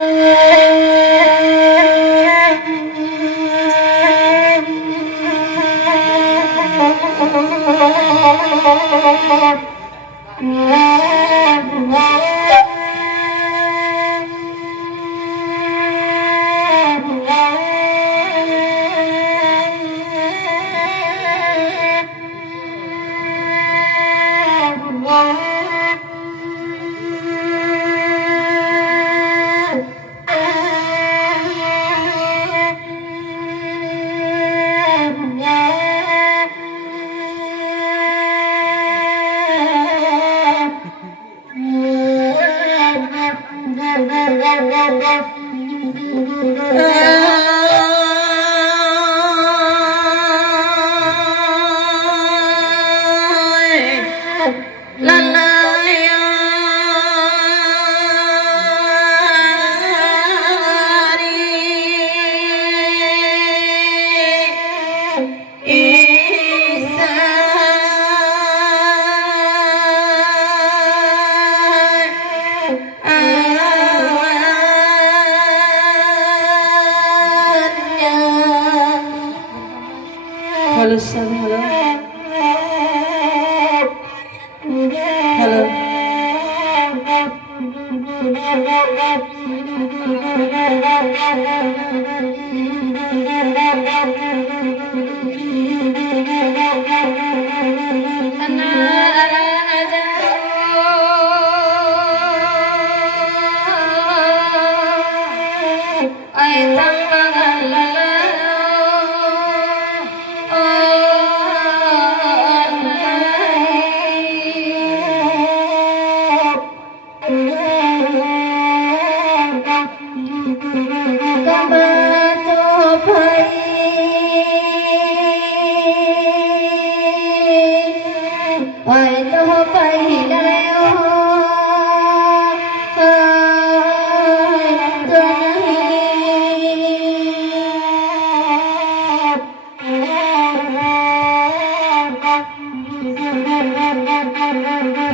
Halo, Sami, halo. Halo.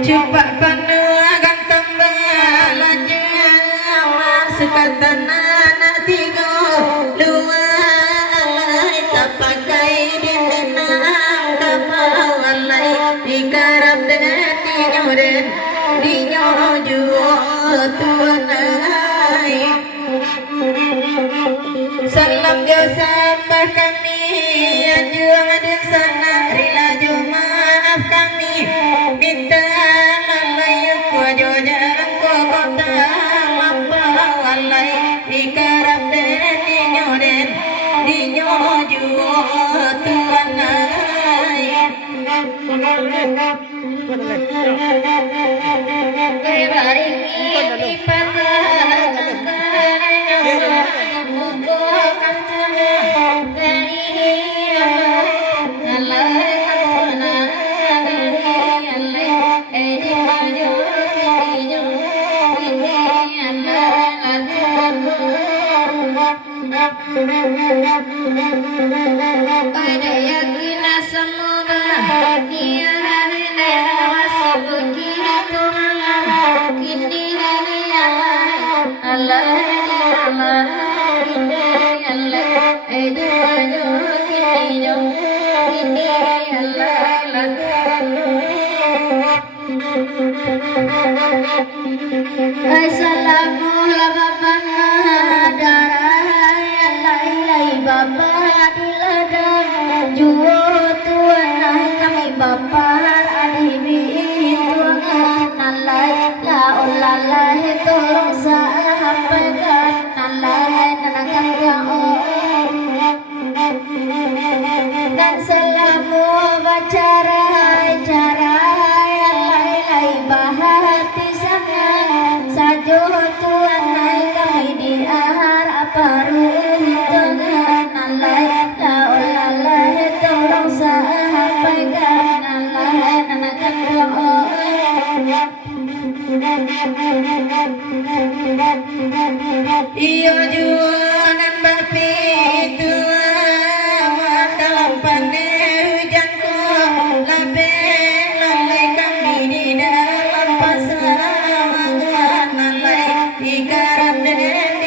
Cepat panua ganteng balanya sekatana tiga luar tak pakai di menang kapal alai dikarap dengan dinyoden dinyoju tunai salam jasa kami anjuang di sana rila maaf kami minta malayu kuajo jarang ko kota mapa walai ikarap den dinyoju tuanai bebaringi pada yakin semua bahagia hari ini masih begitu malam kini Allah Allah Allah kini Allah kini Allah Assalamualaikum Bapak diladang juo tuan kami bapak adibi tuan nalai la olalai tolong sampaikan nalai nanakan kau dan selamu bacarai carai alai bahati sana sajo tuan kami di ahar apa iyo jualan bapi tua dalam pandai hujanku labe lalai kami di dalam pasar lalai ikarap dan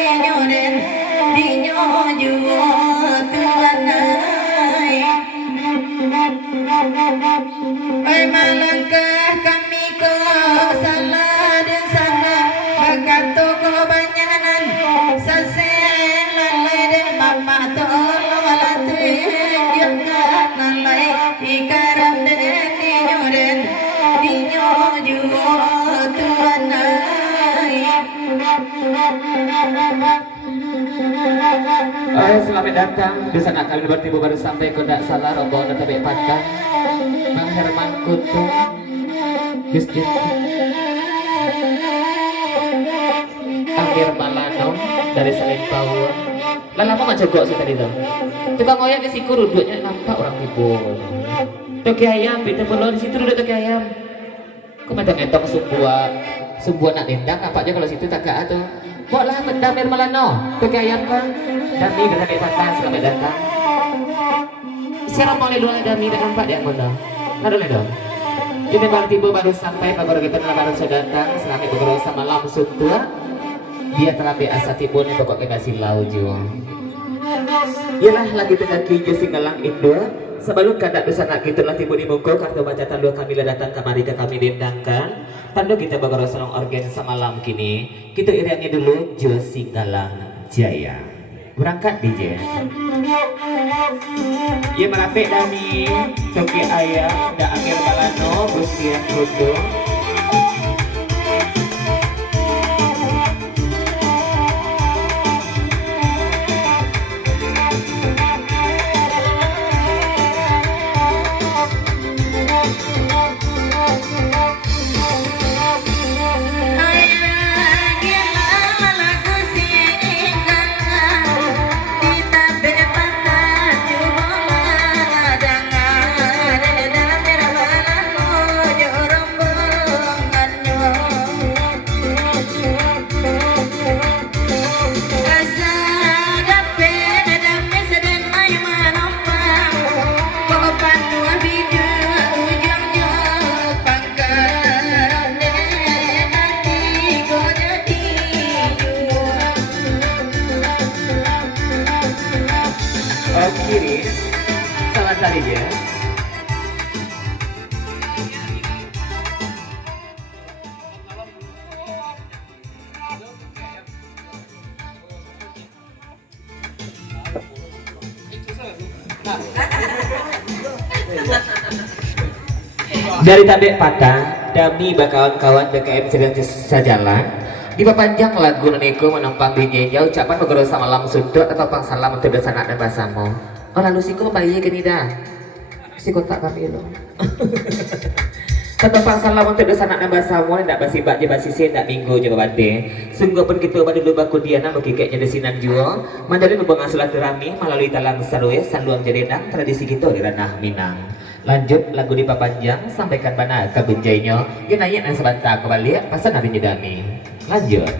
Selamat datang di sana kami bertemu baru sampai ke dak salah rombongan Tabek Patah Bang Herman Kutu Gus Amir Malano dari Selain Power. Lah lama mah jogok sih tadi tuh. Tukang oyang ke siku duduknya nampak orang tipu. Toki ayam, pintu belon di situ duduk toki ayam. Kok macam ngetok sebuah nak dendang nampaknya kalau situ tak atau. Buatlah Amir Malano, toki ayam kan. Dami dari Tabek Patah, selamat datang. Siapa mau lihat Dami tak nampak dia kono. Nah dulu dong. Kita baru tiba baru sampai baru kita baru sudah datang. Selamat bekerja sama langsung tua. Dia telah biasa timbul pokok kita silau juga. Ialah lagi tengah kiju singgalang Indo. Sebelum kandak dosa nak kita lah timbul di muka kartu baca tanda kami lah datang kemari ke kami dendangkan. Tanda kita bekerja serong organ semalam kini. Kita iringi dulu Jo Singgalang Jaya. Berangkat DJ. Ya merapik Dami, Toki Ayam, da Amir Malano, Busian Kudu. Kiri, selamat hari ya. Dari Tabek Patah, Dami kawan-kawan DKM sedang sejalan. Di panjang lagu Niko menumpang di jauh ucapan bergerak sama langsung sudut atau pang salam untuk besanak dan basamu. Oh lalu siku bayi ke nida, siku tak kami lo. Atau pang salam untuk besanak dan basamu, tidak basi bak je basi sen, tidak minggu je bate. Sungguh pun kita pada dulu baku dia nak kikeknya di sinan jual. Mandalin hubungan silaturahmi melalui talang sarwe sanduang jedendang tradisi kita di ranah Minang. Lanjut lagu di papanjang sampaikan mana kebenjainya. Dia naik dan sebentar kembali pasal hari Dami. Lanjut.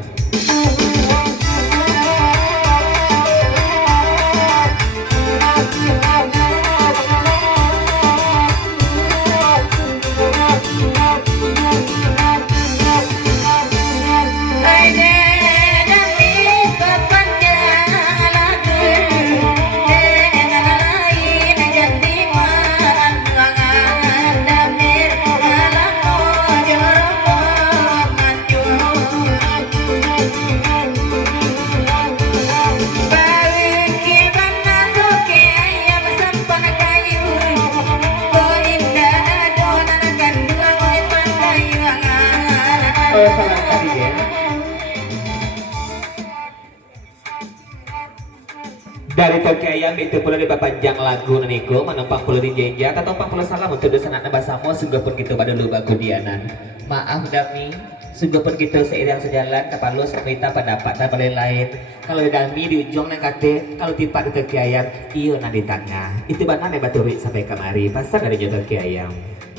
Dari Toki Ayam itu pula dipapanjang lagu Niko menumpang pula di jejak atau pang pula salam untuk dosa anak basamu sungguh pun kita pada lupa kudianan. Maaf Dami, sungguh pun kita seiring sejalan kapal lu minta pendapat dan lain-lain. Kalau Dami di ujung nang kate, kalau tipat di Toki Ayam, iyo nang di tengah. Itu benar nih baturi sampai kemari pasang dari Toki Ayam.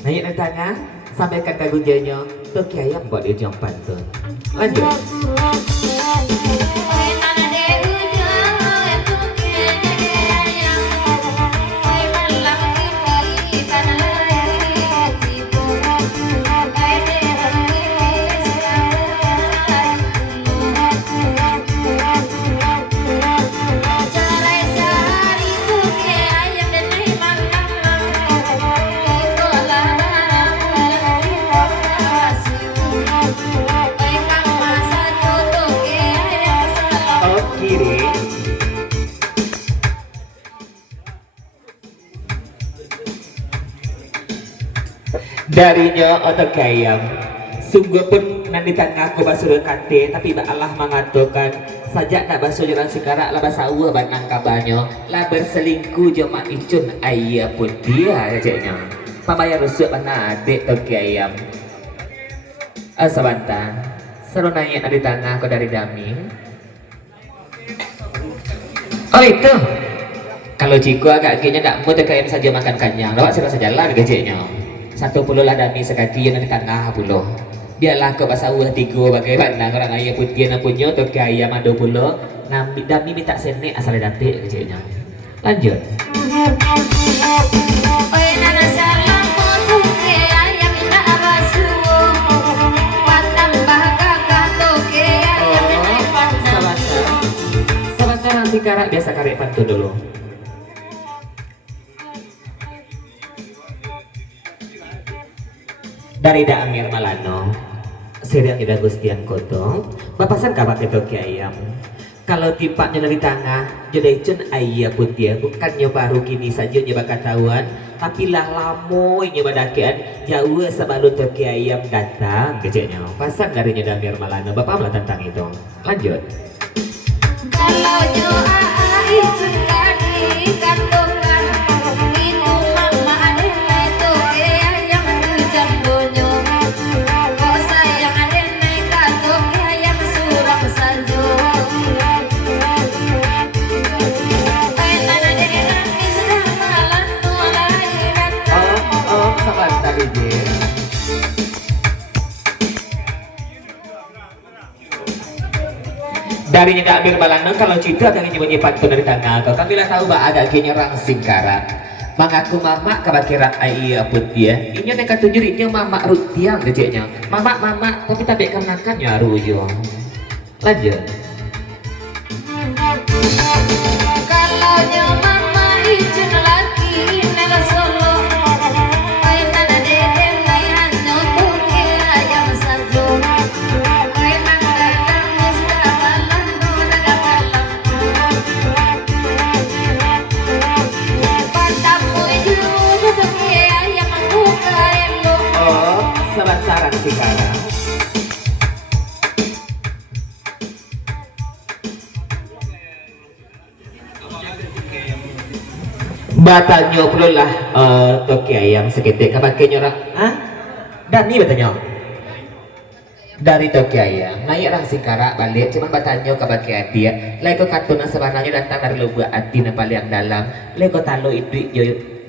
Naik di tengah sampai kata gunjanya Toki Ayam buat di ujung pantun. Lanjut. Darinya otak ayam sungguh pun nan di tengah ko basuh kate tapi ba Allah mengatakan sajak nak basuh jalan sekarang lah bahasa uah banang kabanyo lah berselingkuh jo mak icun ayah pun dia ceknya pamaya rusuk mana adik toki ayam sabanta seru nanya di tengah ko dari dami oh itu kalau Ciko agak kayaknya tak mau TKM saja makan kanyang lawak sih rasa jalan gajeknya 10 lah dami sekaki yang di tengah puluh biarlah ke bahasa ulah tiga bagaimana orang ayah putih na punya atau ke ayah madu puluh dami minta sene asal dapet gajeknya lanjut sebentar nanti karak biasa karek pantun dulu dari Amir Malano Siriang Ida Gustian Koto bapasan kabar itu ki ayam kalau tipaknya dari tengah jadi cun ayah putih bukannya baru kini saja nyoba ketahuan tapi lah lamo nyoba dakian jauh sebelum ki ayam datang keceknya pasan dari Amir Malano bapak malah tentang itu lanjut kalau doa itu dikandungkan itu mama adek itu yang hujan bonyo kau sayang adek kandung yang suram salju tanah adek nanti sudah malam lahiran oh sabar tadi je dari Nyeda Amir Malano kalau cerita akan menyimpan pun dari tanggal kau kami lah tahu bah agak kini rangsing karat mengaku mama kabakira ayah putih ini yang kata jurinya mama rutiang kecilnya mama tapi tak baik makannya rujo lanjut kalau mama izin lagi nela solo kaitan adek nai hanya untuk ayam salju kaitan dalam mustahalan naga malam patamu juru untuk ayam buka elo oh sebentar sih karat batanya perlu lah toki ayam seketik kabaknya orang hah? Dani batanya dari toki ayam naik orang sikara balik cuman batanya kabaknya dia leko katuna sebenarnya datang dari lubuk hati na paling dalam leko talo itu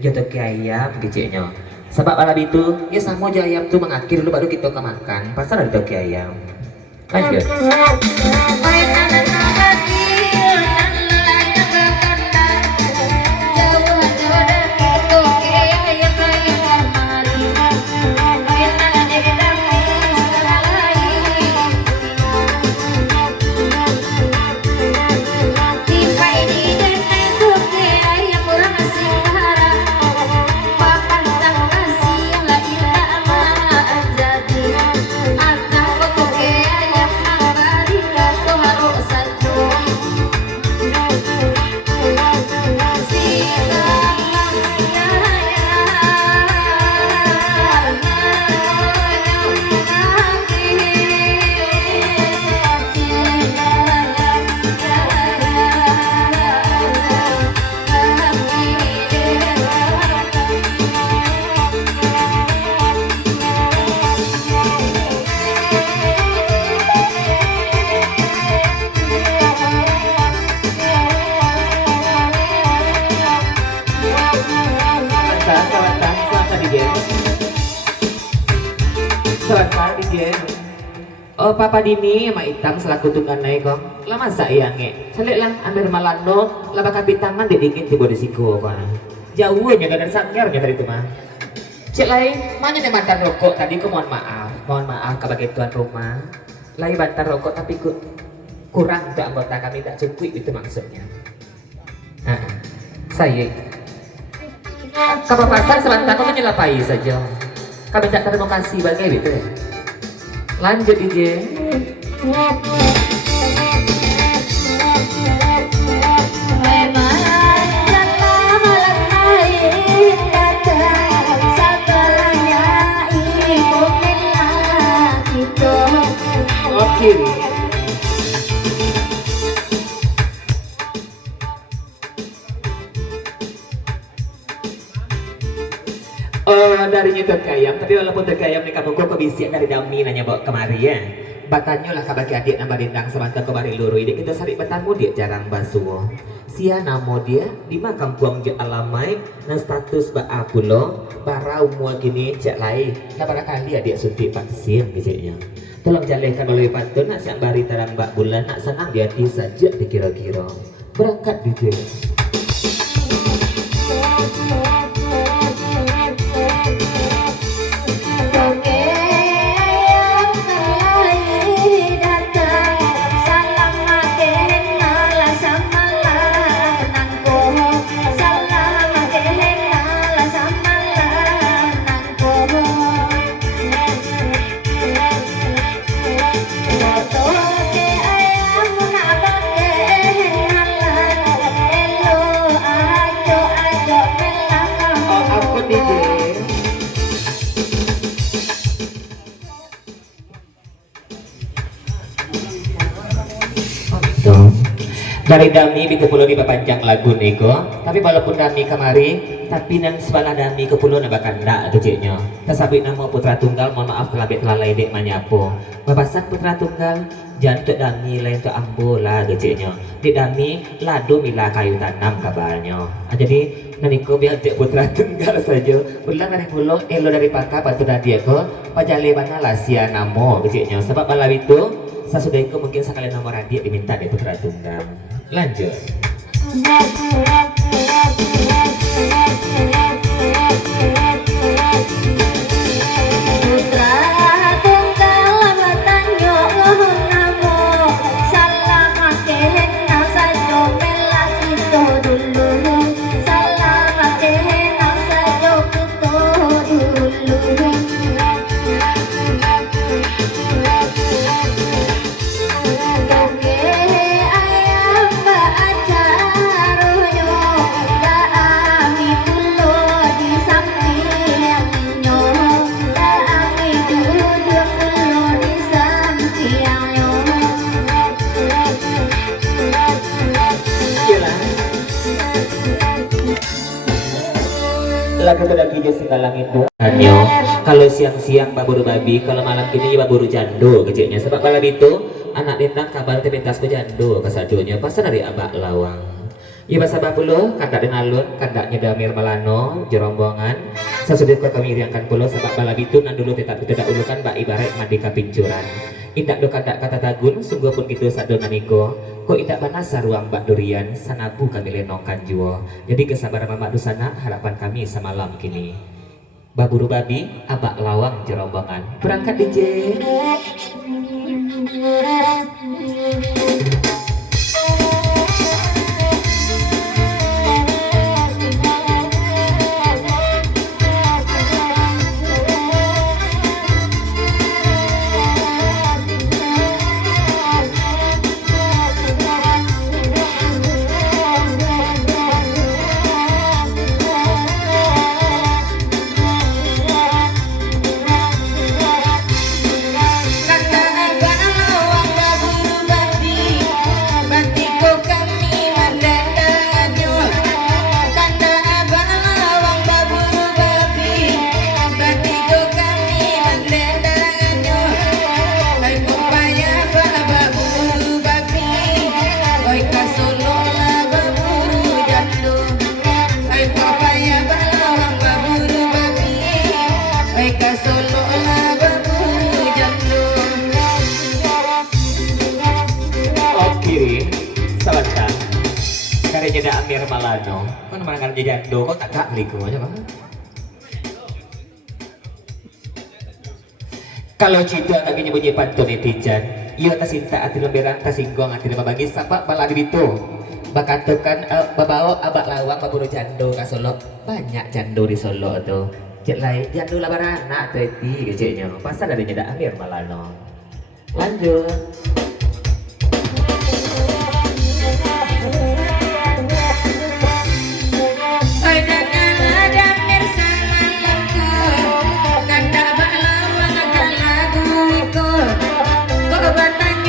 yo toki ayam kecilnya sebab malam itu ya sama aja ayam tuh mengakhir dulu baru kita makan pasal dari toki ayam lanjut Oh Papa Dini sama Itang selaku tunggan naik kong lama saya nge salik lang Amir Malano lah bakal tangan di dingin tiba di siku apa jauhnya gak ada sanggarnya tadi itu mah cek lain mana nih mantan rokok tadi ku mohon maaf kebagai tuan rumah lain bantar rokok tapi kurang untuk anggota kami tak cukup itu maksudnya saya kapapasan sebentar kau menyelapai saja kami tak terima kasih bagai itu ya lanjut ije Segalanya ibu kita kiri. Dari nyedot ayam, tapi walaupun dari ayam nih kamu kok bisa dari dami nanya bawa kemari ya. Batanyo lah kabagi adik nambah dendang semata kemari luru ide kita sari batamu dia jarang basuh. Sia namo dia di makam buang je alamai dan status ba apulo barau mua gini cek lai. Nah barangkali adik suntik vaksin keceknya. Tolong jalekan oleh patun nak siang bari terang bak bulan nak senang di hati saja dikira-kira. Berangkat DJ. Dari dami di pulau di papanjang lagu nego, tapi walaupun dami kemari, tapi nan sebalah dami ke pulau nabak kanda kecilnya. Tersabit nama putra tunggal, mohon maaf kelabit lalai dek manyapo. Babasan putra tunggal, jantuk dami lain tu ambola kecilnya. Di dami lado mila kayu tanam kabarnya. Jadi naniko biar cek putra tunggal saja. Ulang dari pulau, elo dari pakar batu dia ko, pajale bana lasia namo kecilnya. Sebab malam itu, sesudah itu mungkin sekali nomor adik diminta dari putra tunggal. Lanjut. Putra tunggal batanyo namo salah kehen sajo melak itu dulu salah kehen sajo itu dulu. Lagu pedagi je singgalang itu Anyo, kalau siang-siang baburu babi, kalau malam kini baburu jando kecilnya. Sebab malam itu anak dendang kabar tepentas ke jando kesadunya pasal dari abak lawang. Ya bahasa bapulo kandak dengan alun, kandaknya damir malano jerombongan. Sesudah kami riangkan pulo sebab malam itu nan dulu tetap tidak ulukan bak ibarat mandi kapincuran. Indak do kandak kata tagun, sungguh pun gitu sado naniko. Kok indak banasa ruang bak durian, sanabu kami lenongkan juo. Jadi kesabaran mamak dusana harapan kami semalam kini. Baburu babi, abak lawang jerombongan. Berangkat DJ. Jeda Amir Malano, mana mana jadi jando kok tak liku aja bang. Kalau cinta lagi nyebunyi pantun netizen, iya tas cinta hati lemberan tas singgung hati lima bagi sapa malah itu. Bakatukan babawa abak lawang baburu jando ke Solo, banyak jando di Solo tuh. Cek lain jando labaran nak teti kecilnya, pasal dari jeda Amir Malano. Lanjut. Kanda bak lawang akan lagu ikut, kok batang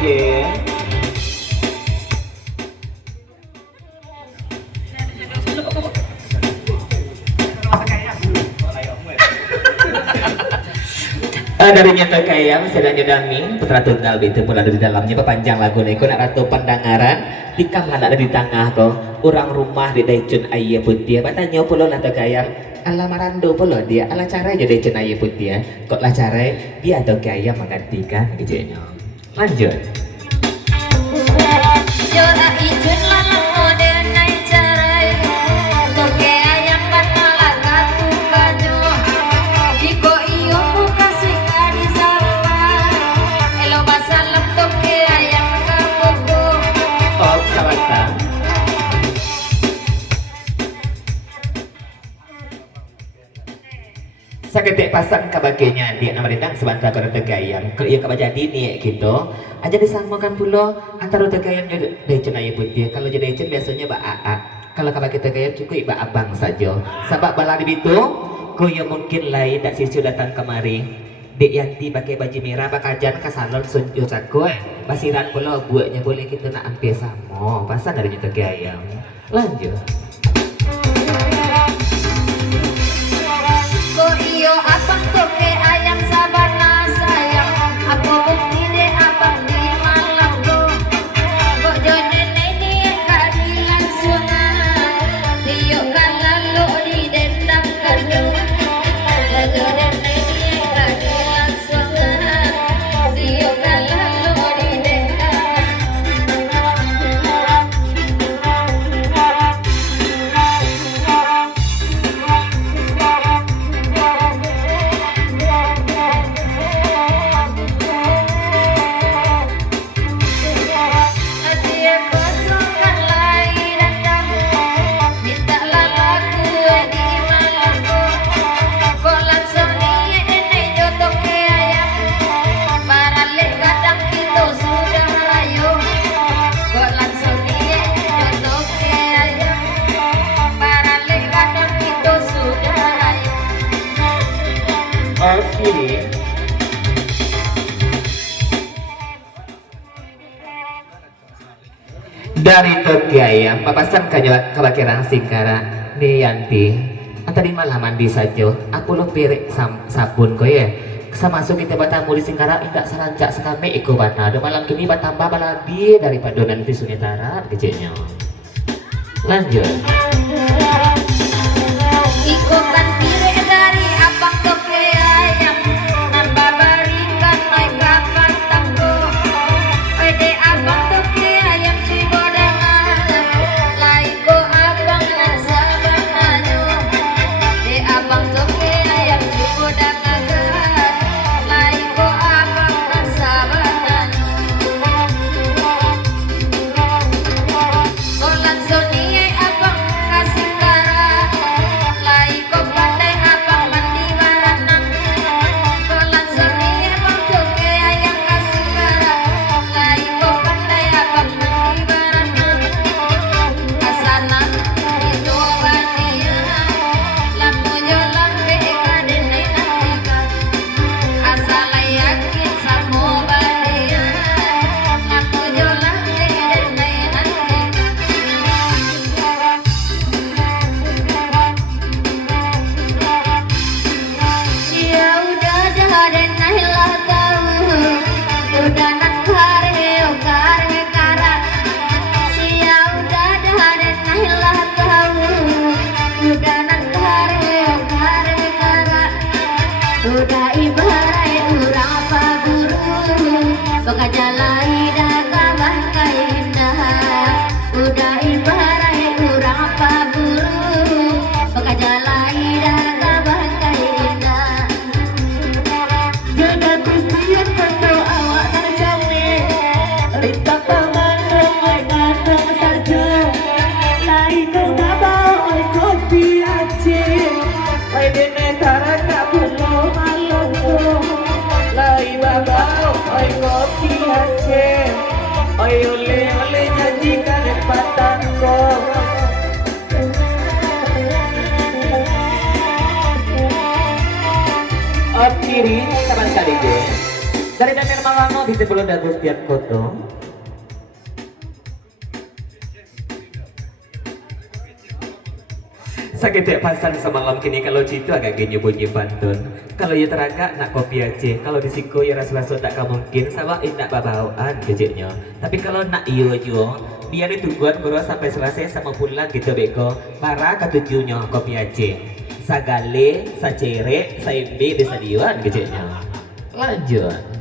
nggih. Dari nyata kaya sedang nyedami putra tunggal itu pun ada di dalamnya pepanjang lagu niku nak ratu pandangaran tikam ada di tengah ko orang rumah di daicun ayah putih batanya pulau nata kaya ala marando pulau dia ala cara aja daicun ayah putih kok lah cara dia atau kaya menggantikan gitu lanjut. Jora ijun lalang modern nai carai toke ayam panalah katu kajo diko iyo muka singa di sapa elo basalam toke ayam kapoko. Oh salata saketik pasang kabagenya dia nama rendang sebentar kalau tegayam kalau ia kabajadi nih gitu aja disamakan pulau antara tegayam dan daicun ayah putih kalau jadi daicun biasanya ba aa kalau kabagi tegayam cukup ba abang saja sabab bala di itu koyo mungkin lain dak sisu datang kemari dek yanti pakai baju merah bakajan ke salon sunjo cako basiran pulau buatnya boleh kita nak ambil sama pasang dari tegayam lanjut. Ko iyo abang toke ayam sabana sayang aku bukti de abang di malam ko kok jone nene keadilan sungai iyo kan lalu di dendam kado jone nene keadilan sungai iyo kan lalu di dendam. Kiri dari Tokyo ayam papasan kabakiran singkara nih yanti antara malah mandi saja aku lo pirik sabun ko ya masuk kita batamu di singkara enggak serancak sekame iko bata do malam kini batambah balabi daripada nanti sunitara kecilnya lanjut. Iko kan pirik dari abang toke ayam nambah barikan naik kapan tanggo ede abang toke ayam cibodangan laiko abang nan sabananyo de abang toke ayam cibodangan laiko abang nan sabananyo kolan sonie abang kasih kara laiko pandai abang mandi baranan kolan sonie abang toke ayam kasih kara laiko pandai abang mandi baranan asanan itu bania lamu jolang beka denai nantika asal yakin samo bania lamu jolang denai nantika. Sia udah dan nahilah tahu udah nak kare kara sia udah dan nahilah tahu udah nak kare kara udah ibarat urang apa guru bekerja lai dagang bangkai indah udah ibarat urang apa guru bekerja lai dagang bangkai indah. Jangan kusian kata awak terjame Rita paman ramai kadang saja Lai kau ngabau oi kopi aceh Oi dene taran gak perlu malungku Lai babau oi kopi aceh Oi oleh janjikan empatangku Kiri kapan kali deh Dari Damir Malano di Tepulun Dagustian Koto. Sakit pasan semalam kini kalau citu agak genyo bunyi pantun. Kalau ya teraga nak kopi aja. Kalau di siku ya rasa-rasa tak mungkin sama nak babauan kejeknya. Tapi kalau nak iyo jo, biar ditungguan guru sampai selesai sama pulang gitu beko. Para ketujuhnya kopi aja. Sagale, sacere, saimbe desa diwan kejeknya. Lanjut.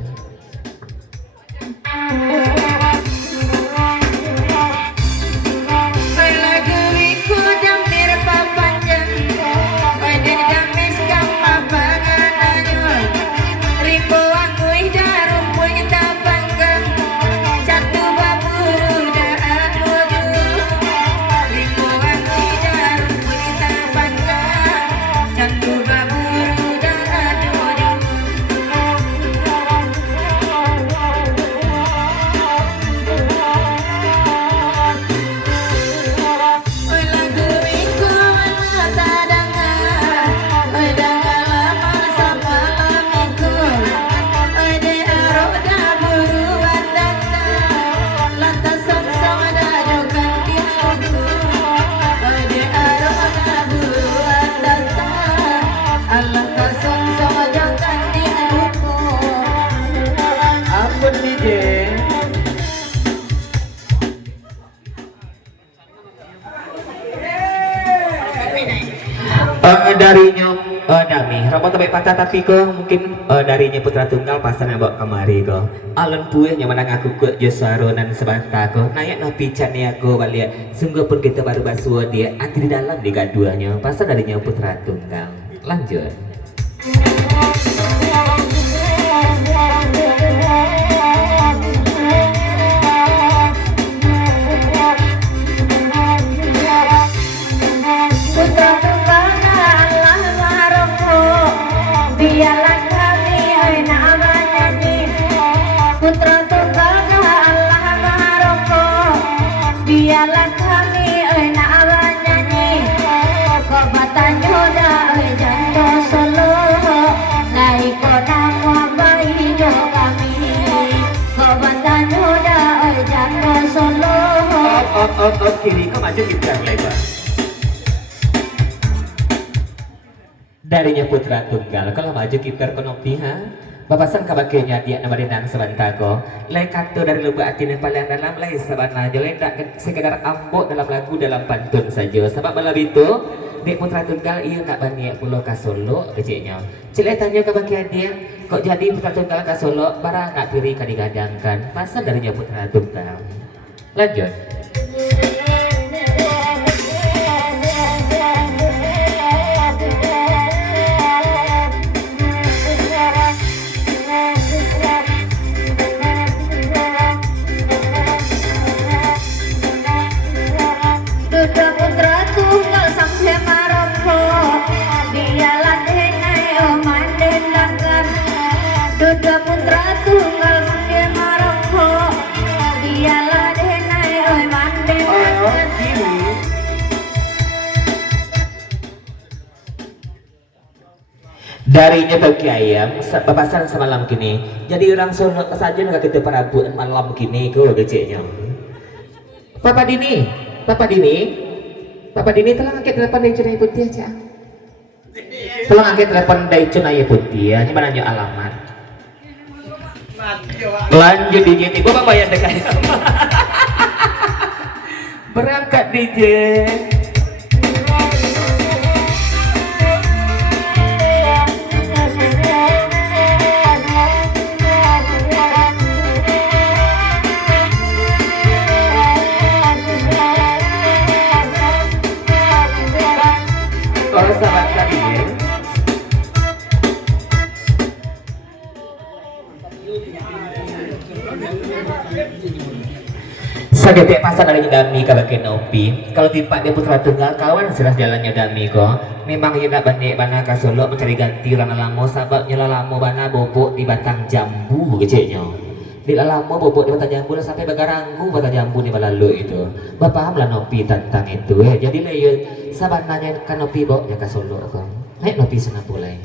Darinya Dami, robot sampai pacar tapi kok mungkin darinya putra tunggal pasang yang bawa kemari kok. Alun puih yang mana ngaku kuat Joshua nan sebentar kok. Nayak no pican ya kok balik. Sungguh pun kita baru basuh dia anti di dalam di gaduanya. Pasang darinya putra tunggal. Lanjut. Biarlah kami nak menyanyi putra tunggal Allah Maroko. Biarlah kami nak menyanyi kau batanya dah janto solo lai kau nama bayi jo kami kau batanya dah janto solo. Kiri kau maju kita lebar. Darinya putra tunggal kalau maju kiper konopi ha bapasan kabakenya dia nama denang sebentar ko lai kato dari lubuk hati yang paling dalam lai sabana jo tak sekedar ambok dalam lagu dalam pantun saja sebab malam itu dek putra tunggal ia nak banyak pulau ka Solo kecilnya cilek tanya kabakenya dia kok jadi putra tunggal ka Solo barang nak kiri kadigadangkan pasal darinya putra tunggal. Lanjut. Duda putra tunggal sambil Maroko dialah denai oi manden darinya bagi ayam papasan semalam kini jadi orang Solo saja nggak kita parabut malam kini kau geceknya Papa Dini tolong angkat telepon dari Cunai Putih aja tolong angkat telepon dari Cunai Putih ya mana nanya alamat. Lanjut DJ Bapak bayar dekat berangkat DJ. Kalau sahabat kalian Sagede pasar dari Dami kabagian Nopi. Kalau timpak dia putra tunggal kawan sudah jalannya Dami kok. Memang ia nak bandek bana ka Solo mencari ganti rana lamo sabab nyala lamo bana bobok di batang jambu kecilnya. Di lamo bobok di batang jambu sampai bagaranggu batang jambu di balalu itu. Bapak paham lah Nopi tentang itu ya. Jadi le saban nanya kan Nopi bawa ya ka Solo kok. Naik Nopi sana pulai.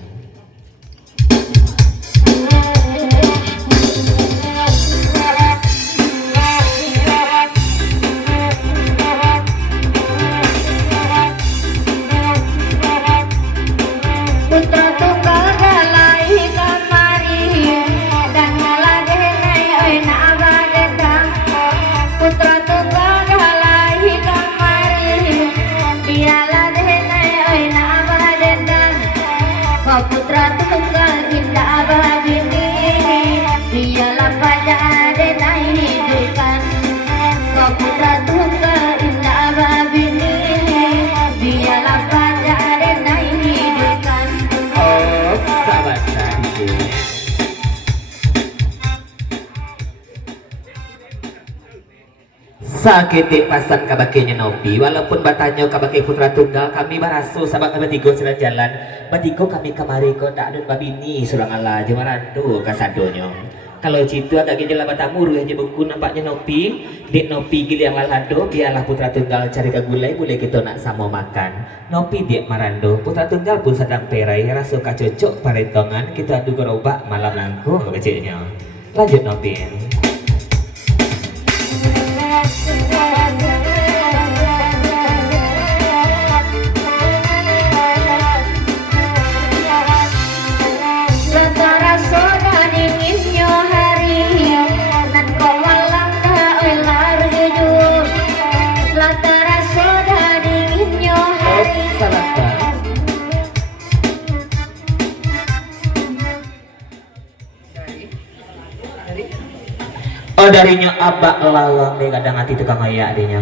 Sakit pasan kabakenya Nopi walaupun batanya kabake putra tunggal kami barasu sahabat kami tiga sedang jalan batigo kami kamari ko tak ada babini surang Allah jemarandu kasadonyo kalau citu agak gejala batamuru aja bengku nampaknya Nopi dek Nopi gili yang lalado biarlah putra tunggal cari kagulai boleh kita nak sama makan Nopi dek marando putra tunggal pun sedang perai rasa cocok parentongan kita adu gerobak malam langkung kecilnya lanjut Nopi. Oh darinya abak lawang deh kadang hati tukang ayak dehnya.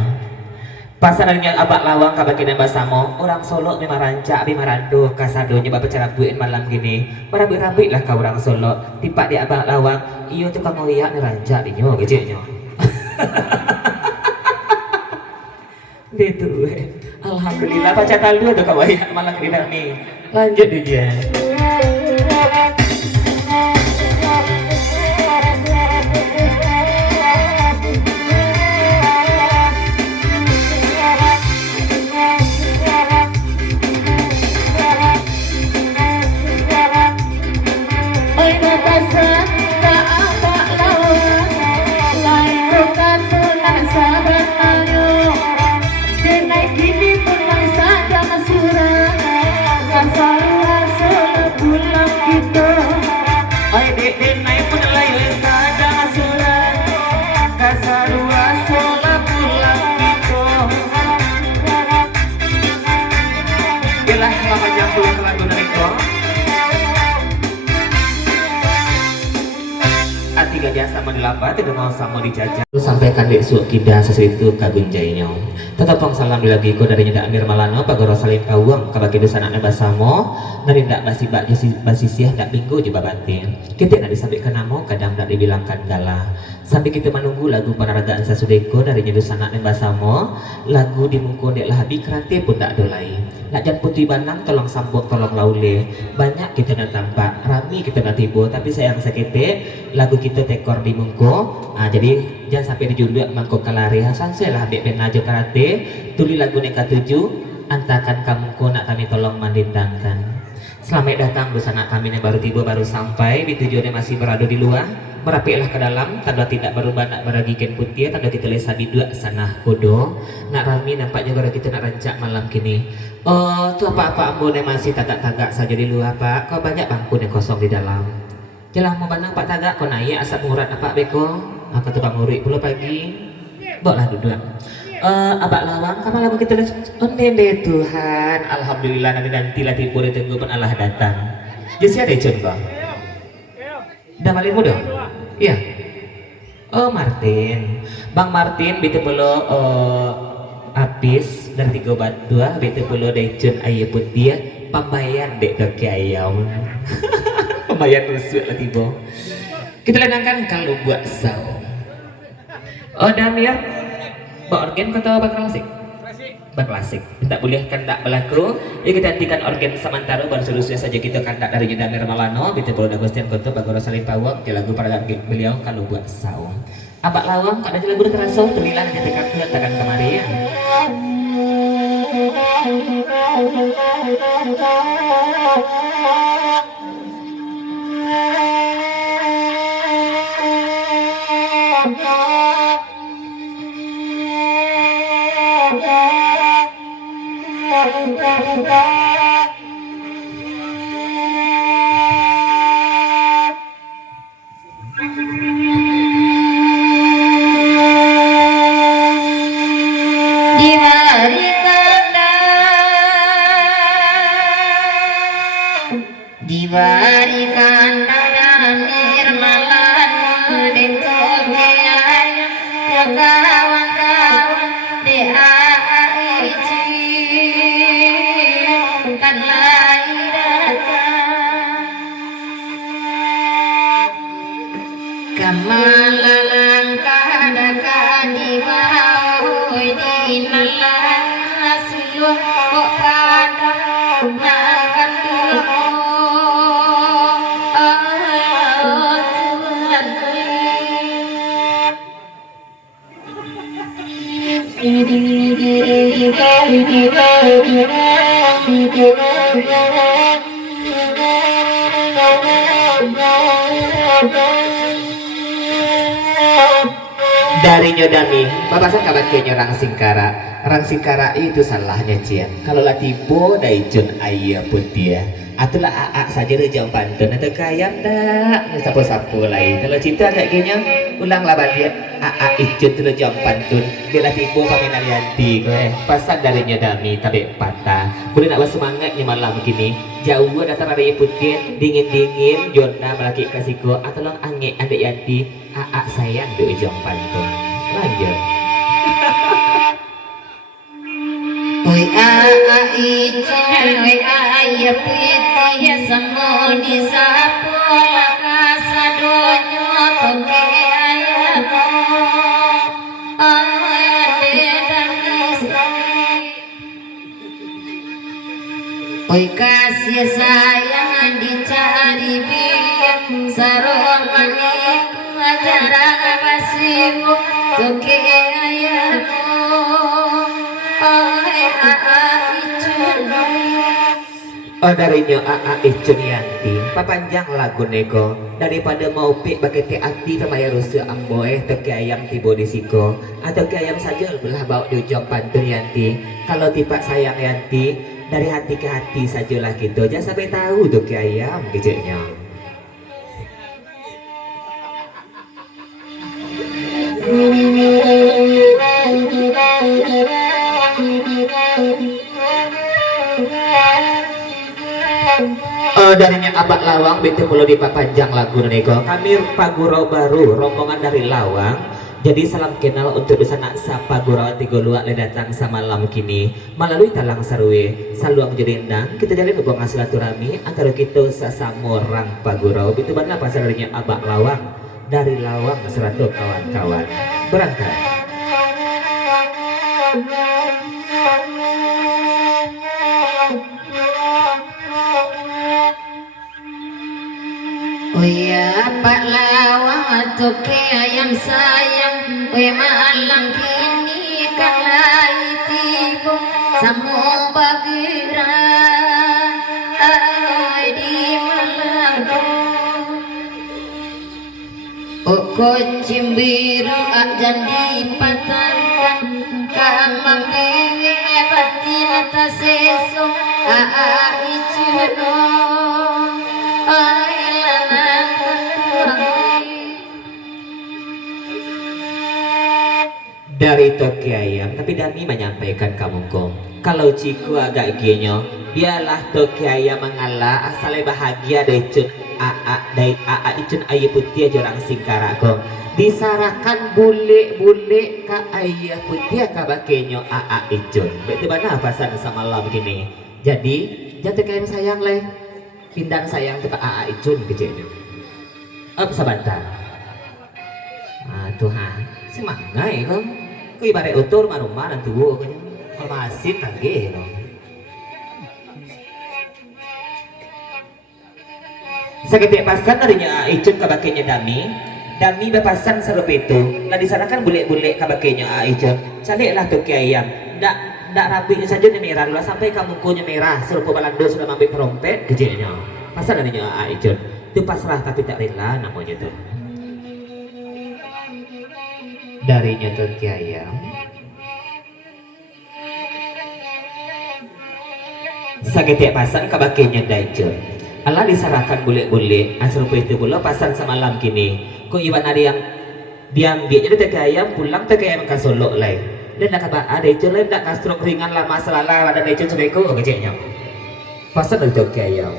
Pasarnya abak lawang kabakinan basamo orang Solo memang rancak abi marandu kasadonya bapak cara buin malam gini. Merabi-rabi lah kau orang Solo tipak di abak lawang iyo tukang ayak nih rancak dinyo kecilnya. Gitu. Alhamdulillah baca talu tukang ayak malam gini nih. Lanjut dia. Jasa menelapat itu mau sama dijajah sampaikan dek suak kida sesuatu kagunjainya tetap salam dilagi ko dari nyedak Amir Malano pagoro salim kawang kabagi dosa anak basamo nari ndak basi bak basi siah ndak minggu juga batin kita nak disampaikan namo kadang ndak dibilangkan galah sampai kita menunggu lagu penaragaan sasudeko dari nyedosa anak basamo lagu dimungkun dek lahabi kerate pun ndak dolai nak jan putih banang tolong sambut tolong laule banyak kita nak tampak rami kita nak tibo tapi sayang sakit lagu kita tekor di mungko jadi jangan sampai dijuluk mangko kalari hasan saya lah bek benajo karate tuli lagu neka 7 antakan kamu nak kami tolong mandindangkan selamat datang bersama kami yang baru tiba baru sampai di tujuannya masih berada di luar merapilah ke dalam tanda tidak baru nak beragikan putih tanda kita lesa di dua sana kodo nak rami nampaknya gara kita nak rancak malam kini oh tuh apa-apa ambo masih tagak-tagak saja di luar pak kau banyak bangku yang kosong di dalam jelah mau banang pak tagak kau naik asap murad apa beko aku tukang murid pula pagi bawa duduk abak lawang kapan lagu kita ondende Tuhan alhamdulillah nanti lah tiba ditunggu pun Allah datang jadi ada contoh dah balik muda iya oh Martin Bang Martin bitu pula apis dari 3 batu bitu pula decun ayu putih pembayar dek kaki ayam pembayar rusuk lah tiba kita lenangkan kalau buat saw oh Damir bawa organ kata bak klasik bak klasik tidak boleh kan tak berlaku ya kita hentikan organ sementara baru seluruhnya saja kita kandak dari Damir Malano kita perlu Agustian Koto Bagoro Salim Pawang di lagu para beliau kalau buat saw abak lawang kada lagu terasa tulilan hanya tekan tekan kemari ya Dibarikan Amir Malano dan Togean ya kawan-kawan di AIC Dari nyodami bapak saya kabar kayaknya orang singkara itu salahnya cia kalau lah tibo daijun ayah putih ya atulah aa saja dia jauh pantun atau kayam tak sapu-sapu lagi kalau cinta kayak gini ulang laban dia aa ijun tu jauh pantun dia lah tibo paminan yanti pasang dari nyodami tapi patah boleh nak bersemangatnya malam gini jauh datang dari putih dingin-dingin Jona melaki kasihku atau lang angin adik yanti aa sayang di ujung pantun lanjut. Oi aa icin, oi ayah putih ya samo di sapu lakasa donyo toke ayah oi kasih sayang dicari biar sarong maniku jarang basimu toke ayahmu oi aa icun Oh darinya aa icun yanti papanjang lagu nego daripada mau pik bagai te ati tamaya rusuh amboy teki ayam tibo di siko atau ke ayam saja belah bawa di ujung pantun yanti kalau tiba sayang yanti dari hati ke hati sajalah gitu jangan sampai tahu tuh ke ayam kecilnya. Darinya abak lawang betul perlu dipapanjang lagu nego kami pagurau baru rombongan dari lawang jadi salam kenal untuk di sana sapa gurau tiga luak le datang samalam kini melalui talang sarwe saluang jerendang kita jalin hubungan silaturahmi antara kita sesama orang pagurau itu mana pasal darinya abak lawang dari lawang 100 kawan-kawan berangkat. oh ya pak lawang toke ayam sayang we malang kini kalai tibo samo bagira di malang kucing biru ajan dipatahkan kamang dewi batin atas seso icuno Dari Toki Ayam tapi Dami menyampaikan kamu kok kalau Ciku agak genyo biarlah Toki Ayam mengalah asalnya bahagia dari cun dari icun ayah putih jorang singkara kok disarakan bule-bule ka ayah putih ka bakenyo icun berarti mana pasan sama malam begini jadi jangan Toki Ayam sayang leh pindang sayang ke icun kecilnya sabantar Tuhan semangat kok ku ibarat utur marumah dan tubuh kayaknya kalau masih lagi no. Sakit pasan darinya icun kabakenya Dami bepasan serup itu lah disanakan bule-bule kabakenya icun caliklah Toki Ayam ndak rapinya saja merah dulu sampai kamu kunya merah serupa balando sudah mampu perompet kecilnya pasan darinya icun itu pasrah tapi tak rela namanya tuh darinya Toki Ayam sakit pasan kabakenya daicun Allah disarahkan bule-bule asrupa itu pula pasan semalam kini kok iwan ada yang diambil jadi Toki Ayam pulang Toki Ayam ke Solo lagi dan nak kaba ada itu lain nak kastrok ringan lah masalah ada daicun sebeku kecilnya pasan dari Toki Ayam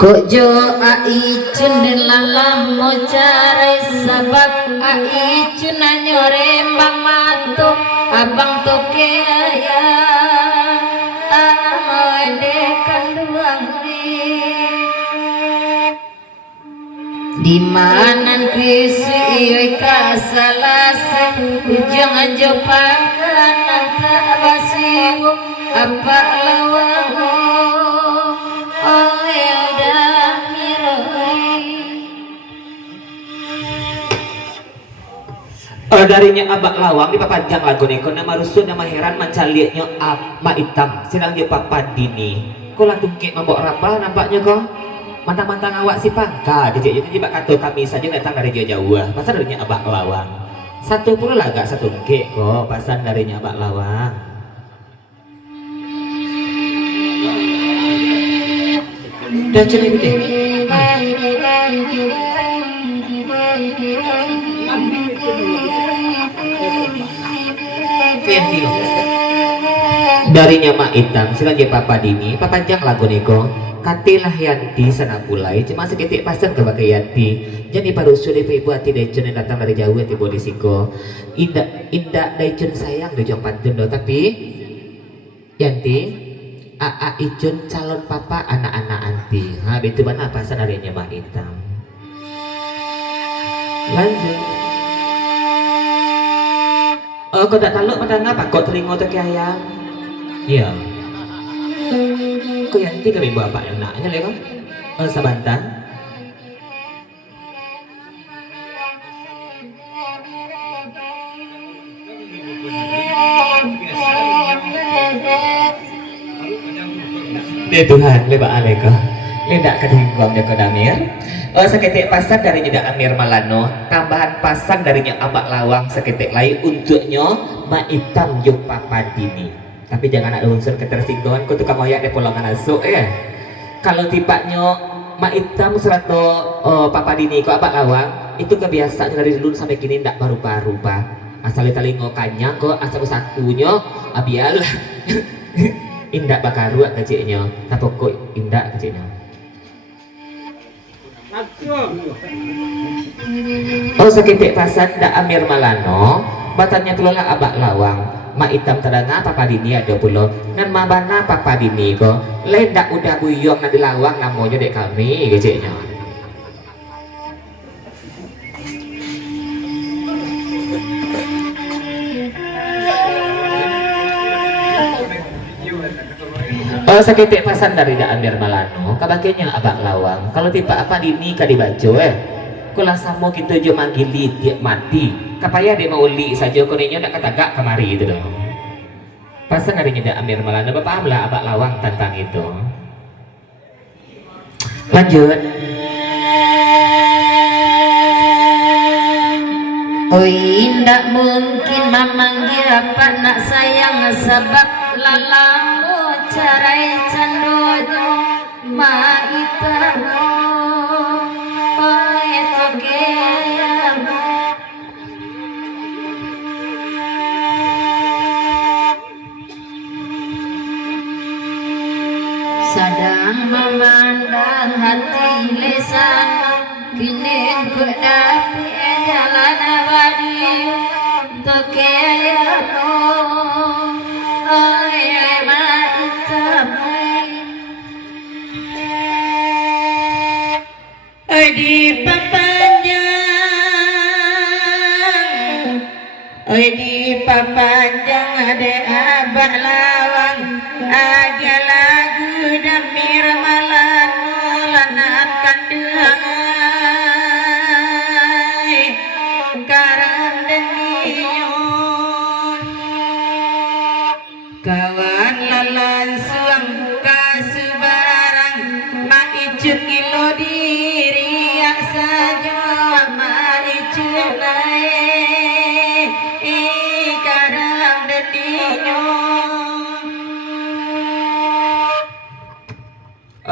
Kojo aicun delalam mo cari sabak aicun anyore mbang mantu abang Toki Ayam amoede kanduang di mana kisi ioi kasalase ujung aja pakanan tak basimu apa lawangu oh ya udah miroi Darinya abak lawang di papanjang lagu niko nama rusun nama heran mancaliaknya ma hitam sedang dia papa dini kok tungkik mabok rapah nampaknya kok mantang-mantang awak si pangka jadi bak kata kami saja datang dari jauh-jauh pasal darinya abak lawang satu puluh lah gak satu tungkik kok pasal darinya abak lawang dah cina ini deh darinya mak hitam silagi papa dini papanjang lagu niko katilah Yanti sana pulai cuma seketik pasan ke bagai Yanti jadi pada usul ibu hati daicun yang datang dari jauh hati boleh siko indah daicun sayang dojong pantun do tapi Yanti Aa Icun calon papa anak-anak anti itu mana pasan darinya mak hitam lanjut. Kau tak tahu pada ngapa kau telingo tu ayam? Iya. Kau yang tiga ribu apa enaknya lewat? Sabanta. Dia Tuhan lewat aleko. Ledak ketingguang dia kodamir. Seketik pasang darinya dak Amir Malano tambahan pasang darinya abak lawang seketik lain untuknya mak hitam yuk papa dini tapi jangan ada unsur ketersinggungan kau tukang moyak deh polongan asuk kalau tipanya mak hitam serato papa dini kau abak lawang itu kebiasaan dari dulu sampai kini ndak berubah-ubah asal telingo kanyang kok asal sakunya abialah indak bakaru kecilnya tapi kok indak kecilnya seketik pasan dak Amir Malano batanya tulola abak lawang mak hitam teranga papa dini ada pulo nan mabana papa dini ko lain dak udah buyong nanti lawang namanya dek kami kecilnya seketik pasan dari dak Amir Malano kabakenya abak lawang kalau tiba apa dini kadi baco kula samo kita jo manggili tiap mati kapaya dia mau uli saja konenya dak katagak kemari itu dong pasan dari dak Amir Malano bapak amlah abak lawang tentang itu lanjut. Ndak mungkin memanggil apa nak sayang sebab lalamu carai candojo ma itamu itu gayamu sedang memandang hati lesan kini ku dapi jalan abadi untuk gayamu ma itamu di papanjang ada abak lawang aja lagu Damir Malano lanat kandengai karan deniyo kawan lalan suang kasubarang mak icun kilo diri yak saja mak icun karan deniyo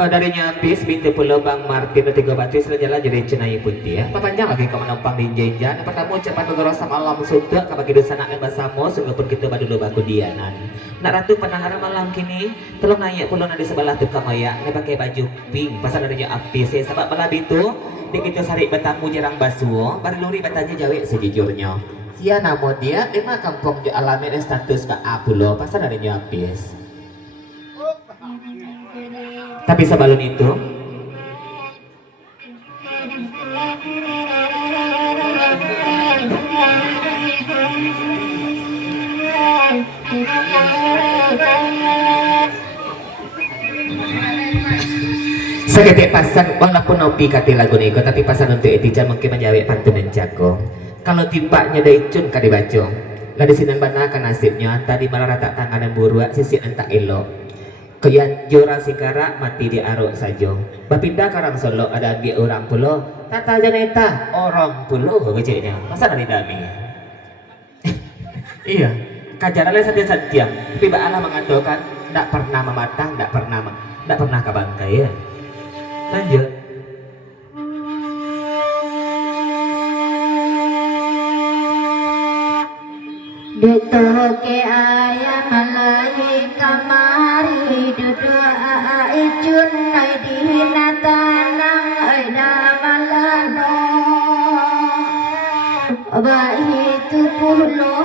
darinya habis bintu pulau Bang Martin dan tiga batu sejalan jadi cenai putih ya papanjang lagi kau menumpang di jenjan pertama ucapan pengerosam alam sudah kabagi dosa nak basamo sungguh pun kita badulu baku dianan nak ratu penangara malam kini tolong naik pulau nadi sebelah tukang maya ne pakai baju pink pasal darinya habis ya sebab malam itu begitu sari betamu jarang basuh baru luri batanya jawe sejujurnya sia namo dia lima kampung jo alami status ke A pulau pasal darinya habis tapi sebelum itu seketik pasan walaupun nopi kati lagu niko tapi pasan untuk etijan mungkin menjawab pantun dan jago kalau timpaknya dari cun kadi baco lah di sini mana kan nasibnya tadi malah rata tangan dan buruak sisi entak elok keyan jorang Singkara mati di aruk saja bapindah karang Solo ada dia orang pulau tata janeta orang pulau kecilnya masa dari dami iya kajarannya saja tapi Mbak Allah mengatakan tidak pernah mematang tidak pernah kabangkai ya lanjut. Ditoke ayam malai kamari duduk icun ai dihina tanang ai damalano bahitu pulo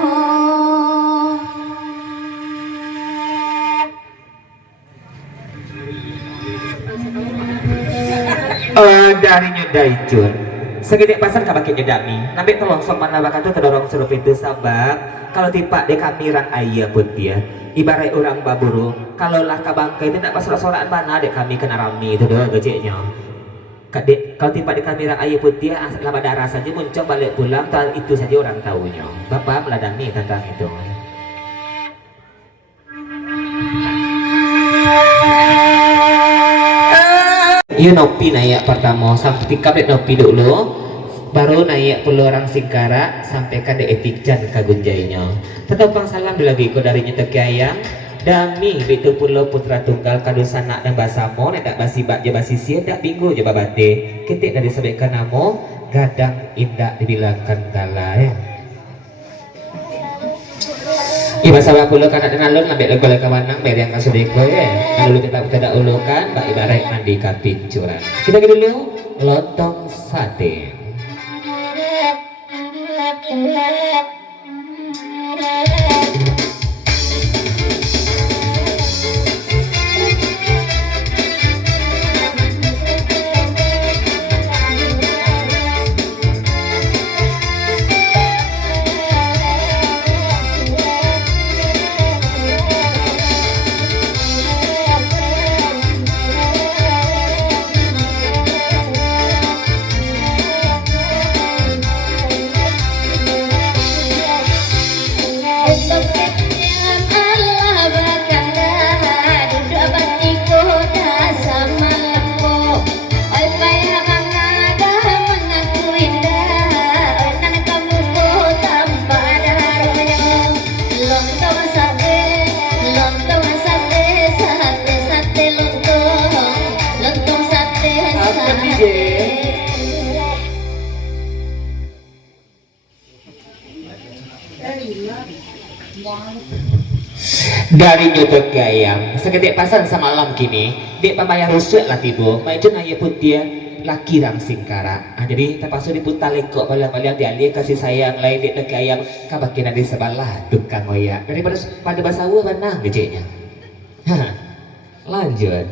Dari nyedai cun segede pasar kabake nyedami nambe tolong sopan nawak itu terdorong suruh pintu sabab kalau tipak de kamirang ayah pun dia ibarat orang baburu kalau lah kabangkai itu tidak pas sorak mana dek kami kena rami itu doang geceknya kadek kalau tipak de kamirang ayah pun dia lama darah saja muncul balik pulang tal itu saja orang tahunya bapak meladani tentang itu. Iya nopi naik pertama sampai tingkat nopi dulu baru naik pulau orang Singkara sampai ke etik jan kagunjainya tetap pang salam lagi ko dari nyetek ayam dami itu pulau putra tunggal kadusana dan basamo nedak basi bak je basi sia dak bingung je babate ketik dari sebaikan namo gadang indah dibilangkan galai iba sawa pulau kana dengan lun ngambil lego leka manang bayar yang kasudeko ya lalu kita tidak ulukan mbak ibarat mandi kapincuran kita dulu lontong sate. Dari nyotok ayam seketik pasan semalam kini dek pembayar rusuk lah tibo macam ayah pun dia laki rang Singkara jadi terpaksa diputar lekok balik-balik dia kasih sayang lain dek nyotok ayam kabakin di sebelah tukang oyak daripada pada bahasa Jawa benang geceknya lanjut.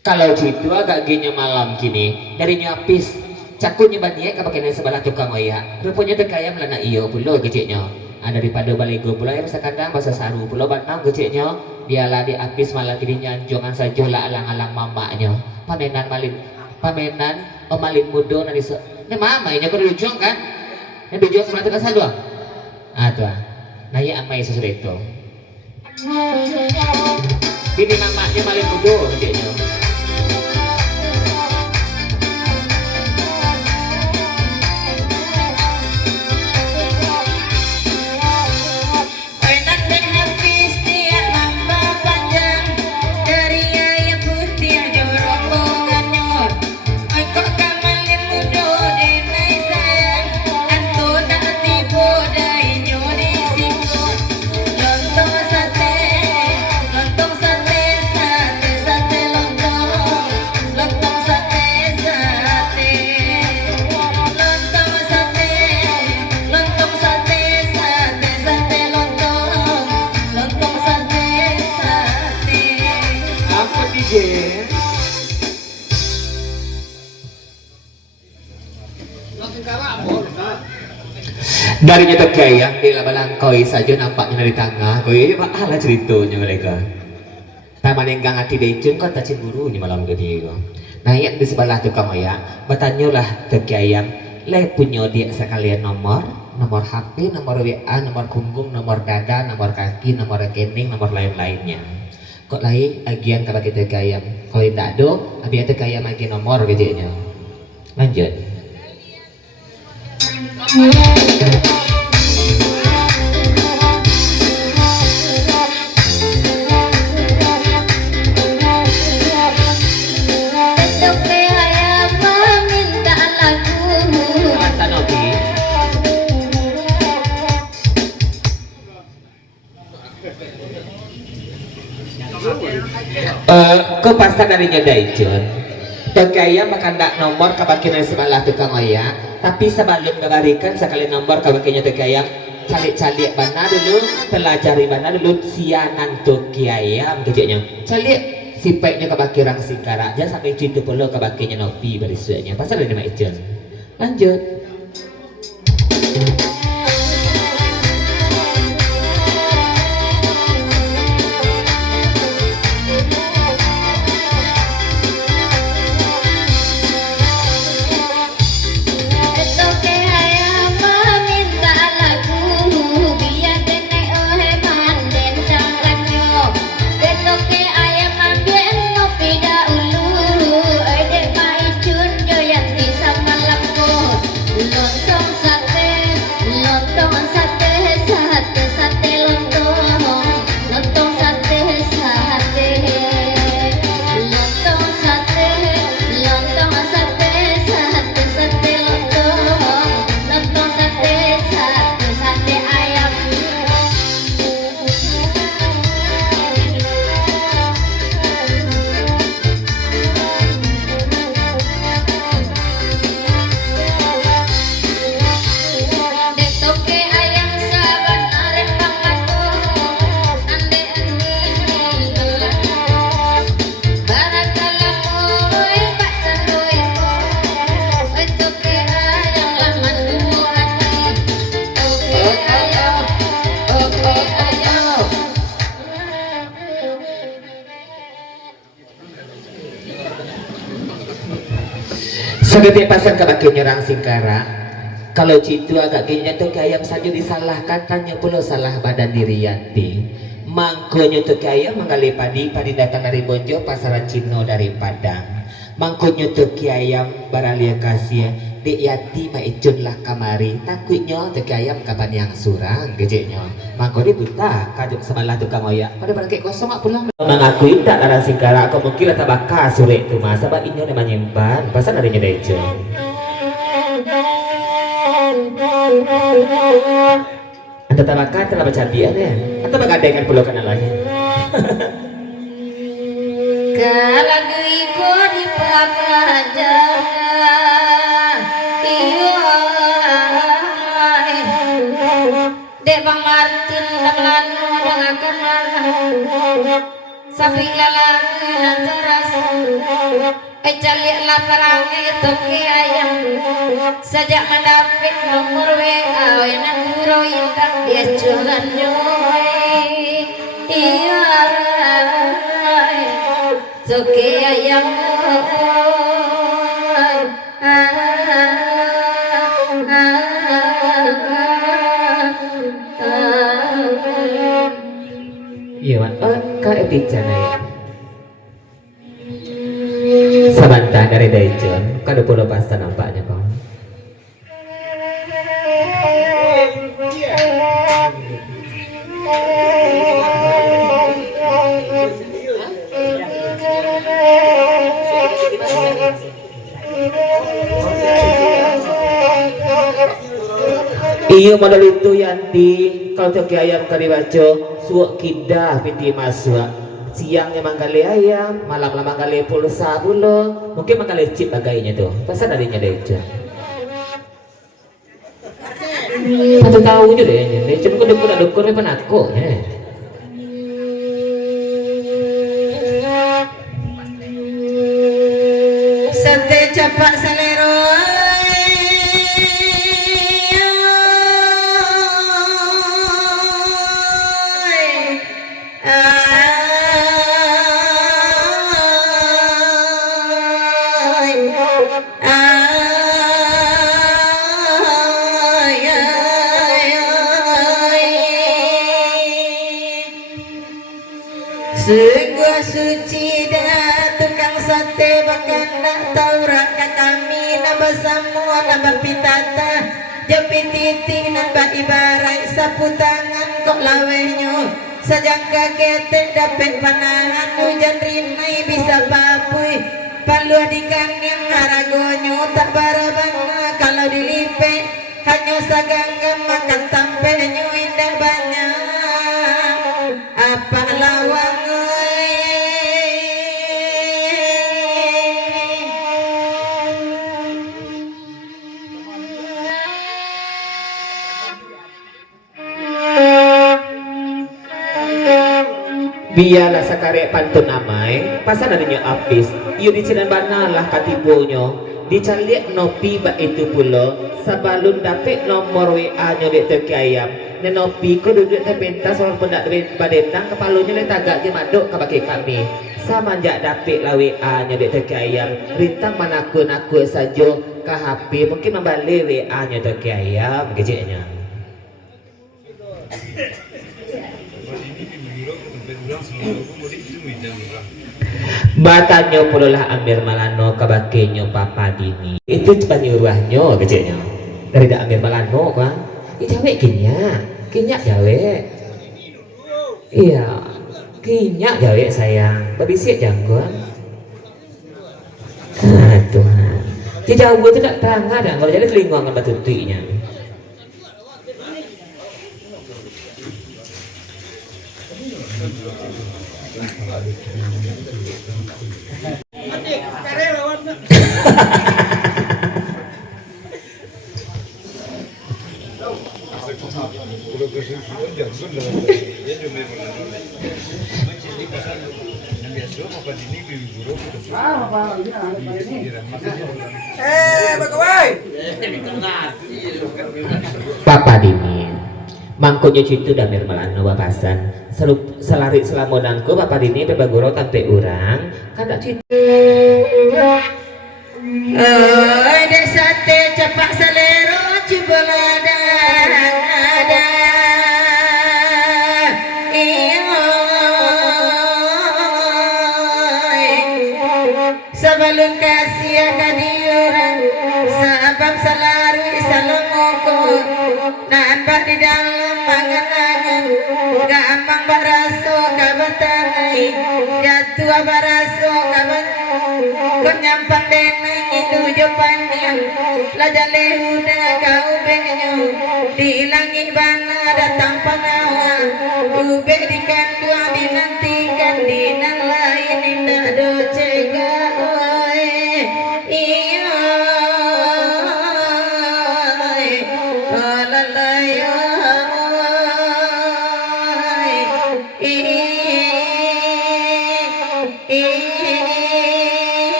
Kalau gitu agak gini malam kini dari nyapis cakunya banyak kepakai sebelah tukang oyak rupanya terkaya melana iyo pulau kecilnya daripada baligo pulau yang sekadang bahasa saru pulau batang kecilnya dialah diapis malah kini nyanjongan saja lah alang-alang mamaknya pamenan malin mudo nanti ini mama ini aku dujung kan ini dujung sebelah tukang saluang tuh nah ya amai sesudah itu ini mamanya malin mudo kecilnya. Dari nyata gaya bila balangkoi saja nampaknya dari tengah koi apa ceritanya mereka taman enggang hati becun kan tak cemburunya malam gede kok nah ya di sebelah tukang ya bertanyalah ke ayam le punya dia sekalian nomor HP nomor WA nomor punggung nomor dada nomor kaki nomor rekening nomor lain-lainnya kok lain agian kalau kita ke ayam kalau tidak ada abi ada ke ayam lagi nomor gajinya lanjut. Kau pasang dari Daijun Tegaya makan dak nomor kabakinan semalah tukang oya tapi sebelum memberikan sekali nomor kabakinya Tegaya calik-calik mana dulu pelajari mana dulu sianan tukiyayam kejadiannya calik sipeknya kabakirang singkara jangan sampai cinta pula kabakinya nopi berisunya pasang dari Daijun lanjut. Seperti pasang kebagian nyerang singkara kalau citu agak gini tuh ayam saja disalahkan tanya pula salah badan diri yanti mangkonya tuh ayam menggali padi datang dari Bonjo pasaran Cino dari Padang mangkonya tuh ayam baralia kasih di yati maicun lah kamari takutnya tuh ayam kapan yang surang gejeknya mangko di buta kajuk semalah tukang oya pada kayak kosong aku pulang mengakui tak arah singkara aku mungkin tak bakal sulit tuh mas sahabat ini udah menyimpan pasal adanya dejo anda tak bakal telah baca dia ya atau bakal dengan pelukan lain kalau ikut di pelajaran Dek Bang Martin dan Lanu dengan kenal sapi lalaki dan teras calilah perangnya itu ke ayam sejak mendapat nomor WA yang guru indah dia jangan nyoi iya soke ayam iya man kak eticana ya sabantah dari Daijun kada pula pasta nampaknya kau iya modal itu yanti kalau toki ayam kari baco suak kidah piti masuk siangnya manggali ayam malam manggali pulsa bulo mungkin manggali chip bagainya tuh pasal adanya deja satu tahu juga deh deja kok dukur depan aku sate capak selero suci dah tukang sate bahkan dah tahu raka kami nambah semua nambah pitata jepit titi nambah ibarat sapu tangan kok lawenyo sajangka ketek dapet panahan hujan rinai bisa papui palu adikan yang haragonyo tak barabana kalau dilipet hanya saganggam makan tampelnya indah banyak apa lawang biarlah sakarek pantun amai pasal adanya apis iyo dicinan banalah katibonyo dicaliak nopi bak itu pulo sabalun dapet nomor WA nyo dek teki ayam nenopi ko duduk te pentas orang pun tak badetang kepalunya le tagak je maduk ke baki kami samanjak dapet lah WA nyo dek teki ayam rintang manakun aku saja ke HP mungkin membalik WA nyo teki ayam keciknya Batanyo pulolah Amir Malano kabakenyo Papa Dini itu panyuruhnya kecilnya dari dak Amir Malano kan jawe kinyak jawe iya kinyak jawe sayang babisik janggon Tuhan si jauh itu tak terang ada kalau jadi telingongan batu tuinya Papa Dini mangkonya citu damir melano bapasan selari selamonanku Papa Dini bebagoro tampe urang kada citu dek sate cepak selero coba ladang ada sebelum kasih akan diurang sabab selaru salongoko nampak di dalam mangan-mangan gampang baraso kabatangai jatuh baraso kabatangai kau nyampang deneng itu jawabannya lajale udah kau benyo dilangi bana datang panawa ube dikandua dinantikan dinan lain indah docega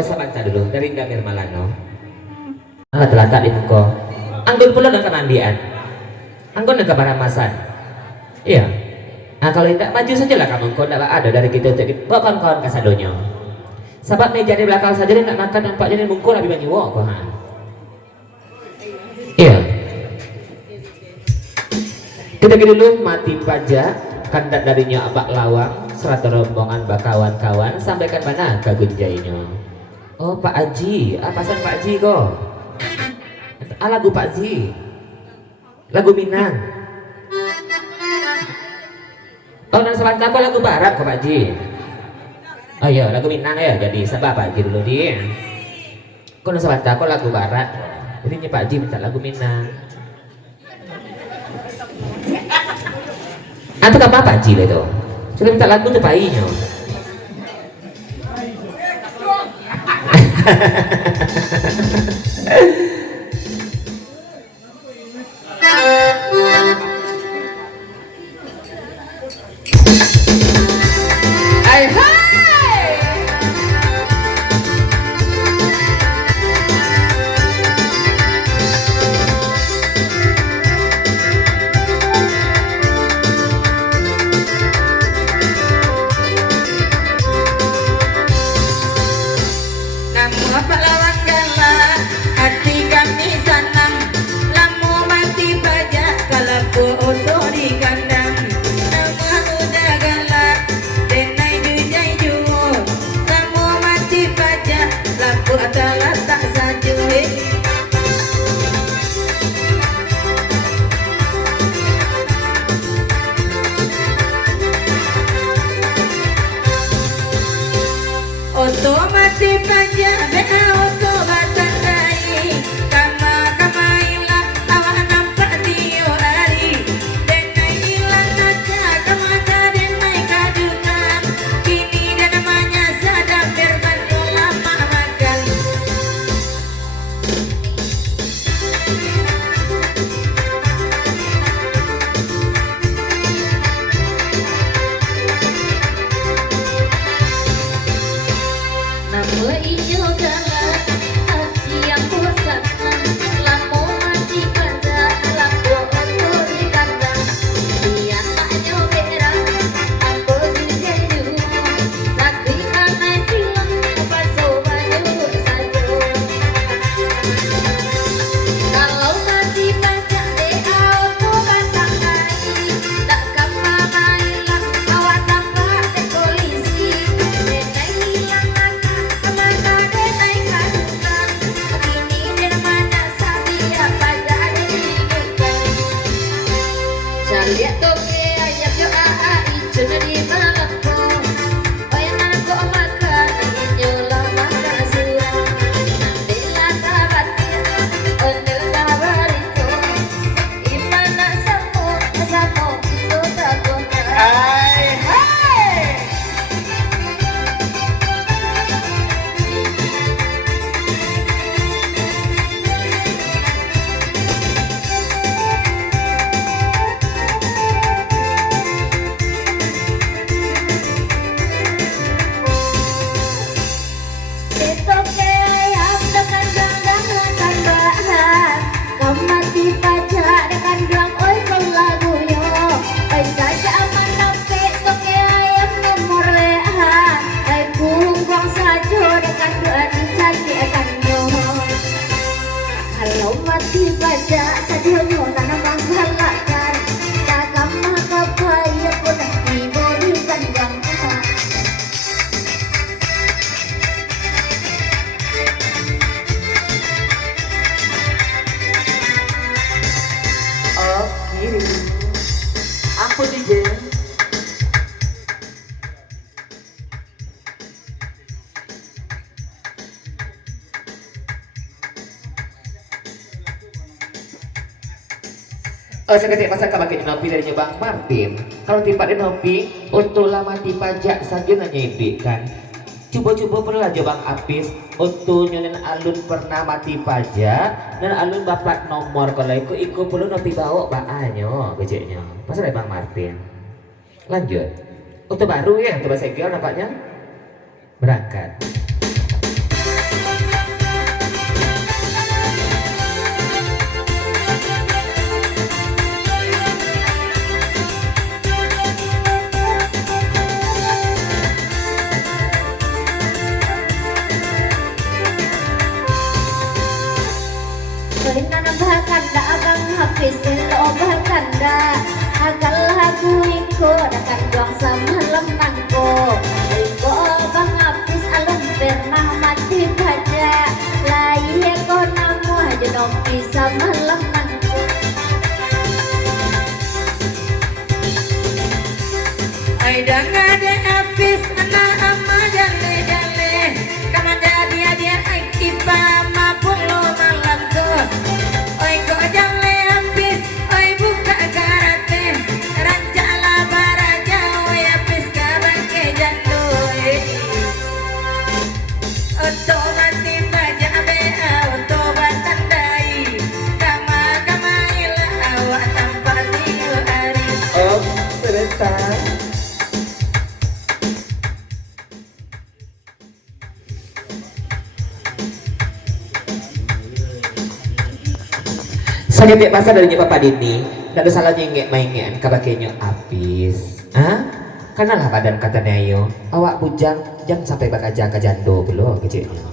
Sabanca dulu dari Damir Malano telah di muko anggun pula dengan kemandian anggun dengan baramasan iya kalau tidak maju sajalah kamu kau tidak ada dari kita jadi bawa kawan-kawan kasadonyo sahabat meja di belakang saja dia nak makan nampaknya dia mungkul lebih banyak kok iya kita dulu mati pajak kandak darinya abak lawang serata rombongan bakawan-kawan sampaikan mana kagunjainya. Oh Pak Haji, apasan Pak Haji kok? Lagu Pak Haji, lagu Minang. Oh dan sebentar kok lagu Barat kok Pak Haji. Oh iya lagu Minang ya, jadi sabar Pak Haji dulu dia. Kok sebentar kok lagu Barat, jadi Pak Haji minta lagu Minang. Atau apa Pak Haji itu? Sudah minta lagu tuh Pak Haji. Namu apa lawan otomati paja bea otobatan dai kama kamailah awak nampak tio hari denai ilang aja kama denai kadungan kini dia namanya sadam berbantu lama makan Nama ijo galah hati yang bosan Lampu mati pada lampu untuk di kandang Dia tak nyobera aku jeju Lagi anai bilang apa sobanya saja Kalau mati pajak DA auto batang hari Tak kapanailah awak tampak ke polisi Nenai hilang anak kemana denai kandungan Kini dia mana sabi apa jadi digunakan Caliat toke ayam yo aa ijo di malamku Bayang kok makan inyo lama kasura Nanti lata batir ondel kabarito Imana samo itu tak guna hai hai Toke ayam dengan gandangan tambahan Kau mati pajak dengan bilang oi kau lagunya Oi saja menampe toke ayam nomor lehan Oi punggong saja dengan doa dicantik akan nyoh Kalau mati pajak saja nyoh namang halakan Dagang maka payah pun tiba di kandang Oh kiri ampun DJ seketik pasal kabakin nopi dari Bang Martin. Kalau tiba di nopi untuk lama dipajak saja nanya kan. Coba-coba perlu aja Bang Apis untuk nyolen alun pernah mati pajak dan alun bapak nomor kalau ikut perlu nopi bawa baanyo gejeknya. Pasal ya Bang Martin. Lanjut. Untuk baru ya, untuk bahasa Inggris nampaknya berangkat. Kena bahkan dah abang habis lo bahkan dah agal lagu ikut akan doang sama lemangko iko abang habis alum pernah mati baja lai eko namu aja nopi sama lemangko ai dengan ada habis anak ama jale jale kaman jadi dia ai tipa mapun lo malam tuh oi kok jale habis oi buka karate rancala baraja oi habis kabang ke jandoi otomati baja bea otobatan dai kama kamailah awak tanpa tiu hari Oh sebentar. Sakit masa dari Papa Dini, tidak ada salahnya ngek main kabakenyo Apis. Hah? Kanalah badan katanya yo, awak bujang jangan sampai bakaja ke jando belum kecilnya.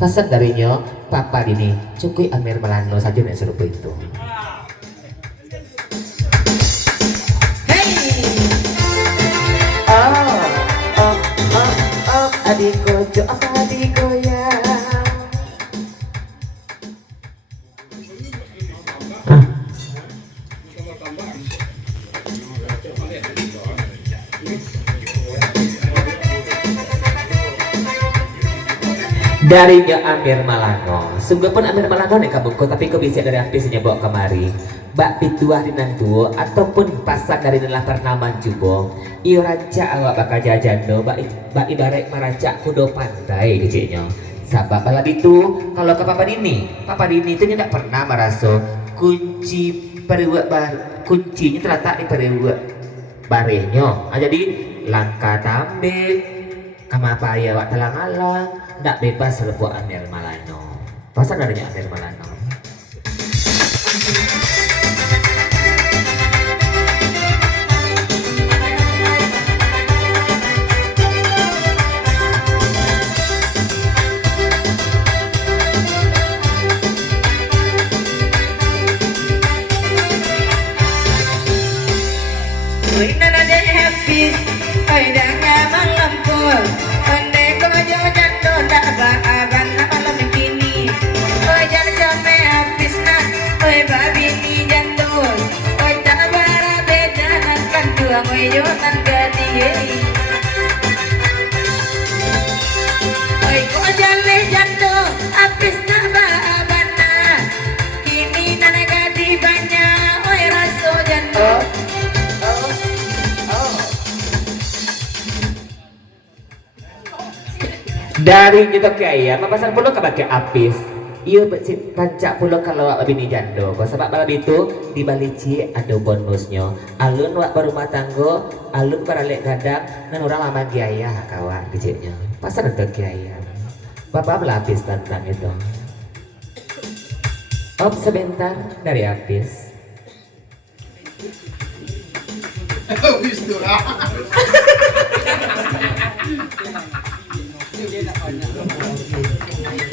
Pesan darinya Papa Dini, cukui Amir Melano saja yang serupa itu. hey Adiko jo apa adiko ya. Darinya Amir Malano, sungguh pun Amir Malano nih kabuku, tapi kau bisa dari apisnya bawa kemari. Bak pituah di nantuo ataupun pasang dari nelah pernaman jubong. Iyo rancak awak bakal jajano, bak ibarat meracak kudo pantai diciknya. Sabab malam itu kalau ke Papa Dini itu tidak pernah merasa kunci periwak kuncinya terletak di periwak barenya. Jadi langkah tambik, kama apa ya wak telang-alang, ndak bebas lepo Amir Malano. Pasal adanya Amir Malano. Oi nana de habis, oi dah malam pun. Ande ko jajan do dak baaban malam kini. Oi jangan sampai habis nak, oi babi ni jandul. Oi tak bara beda kan dua oi jonan gadi. Oi ko jale jando, habis nak baaban nak. Kini nana gadi banyak, oi raso jando. Dari itu ke ayam, pasang pulau ke pakai apis. Iyo pancak pulau kalau wak bini jando. Kau sebab malam itu di Balici ada bonusnya. Alun wak berumah tanggo, alun paralek gadang, dan orang lama kiaya kawan kecilnya. Pasang itu ke ayam. Bapak melapis tentang itu. Op sebentar dari apis.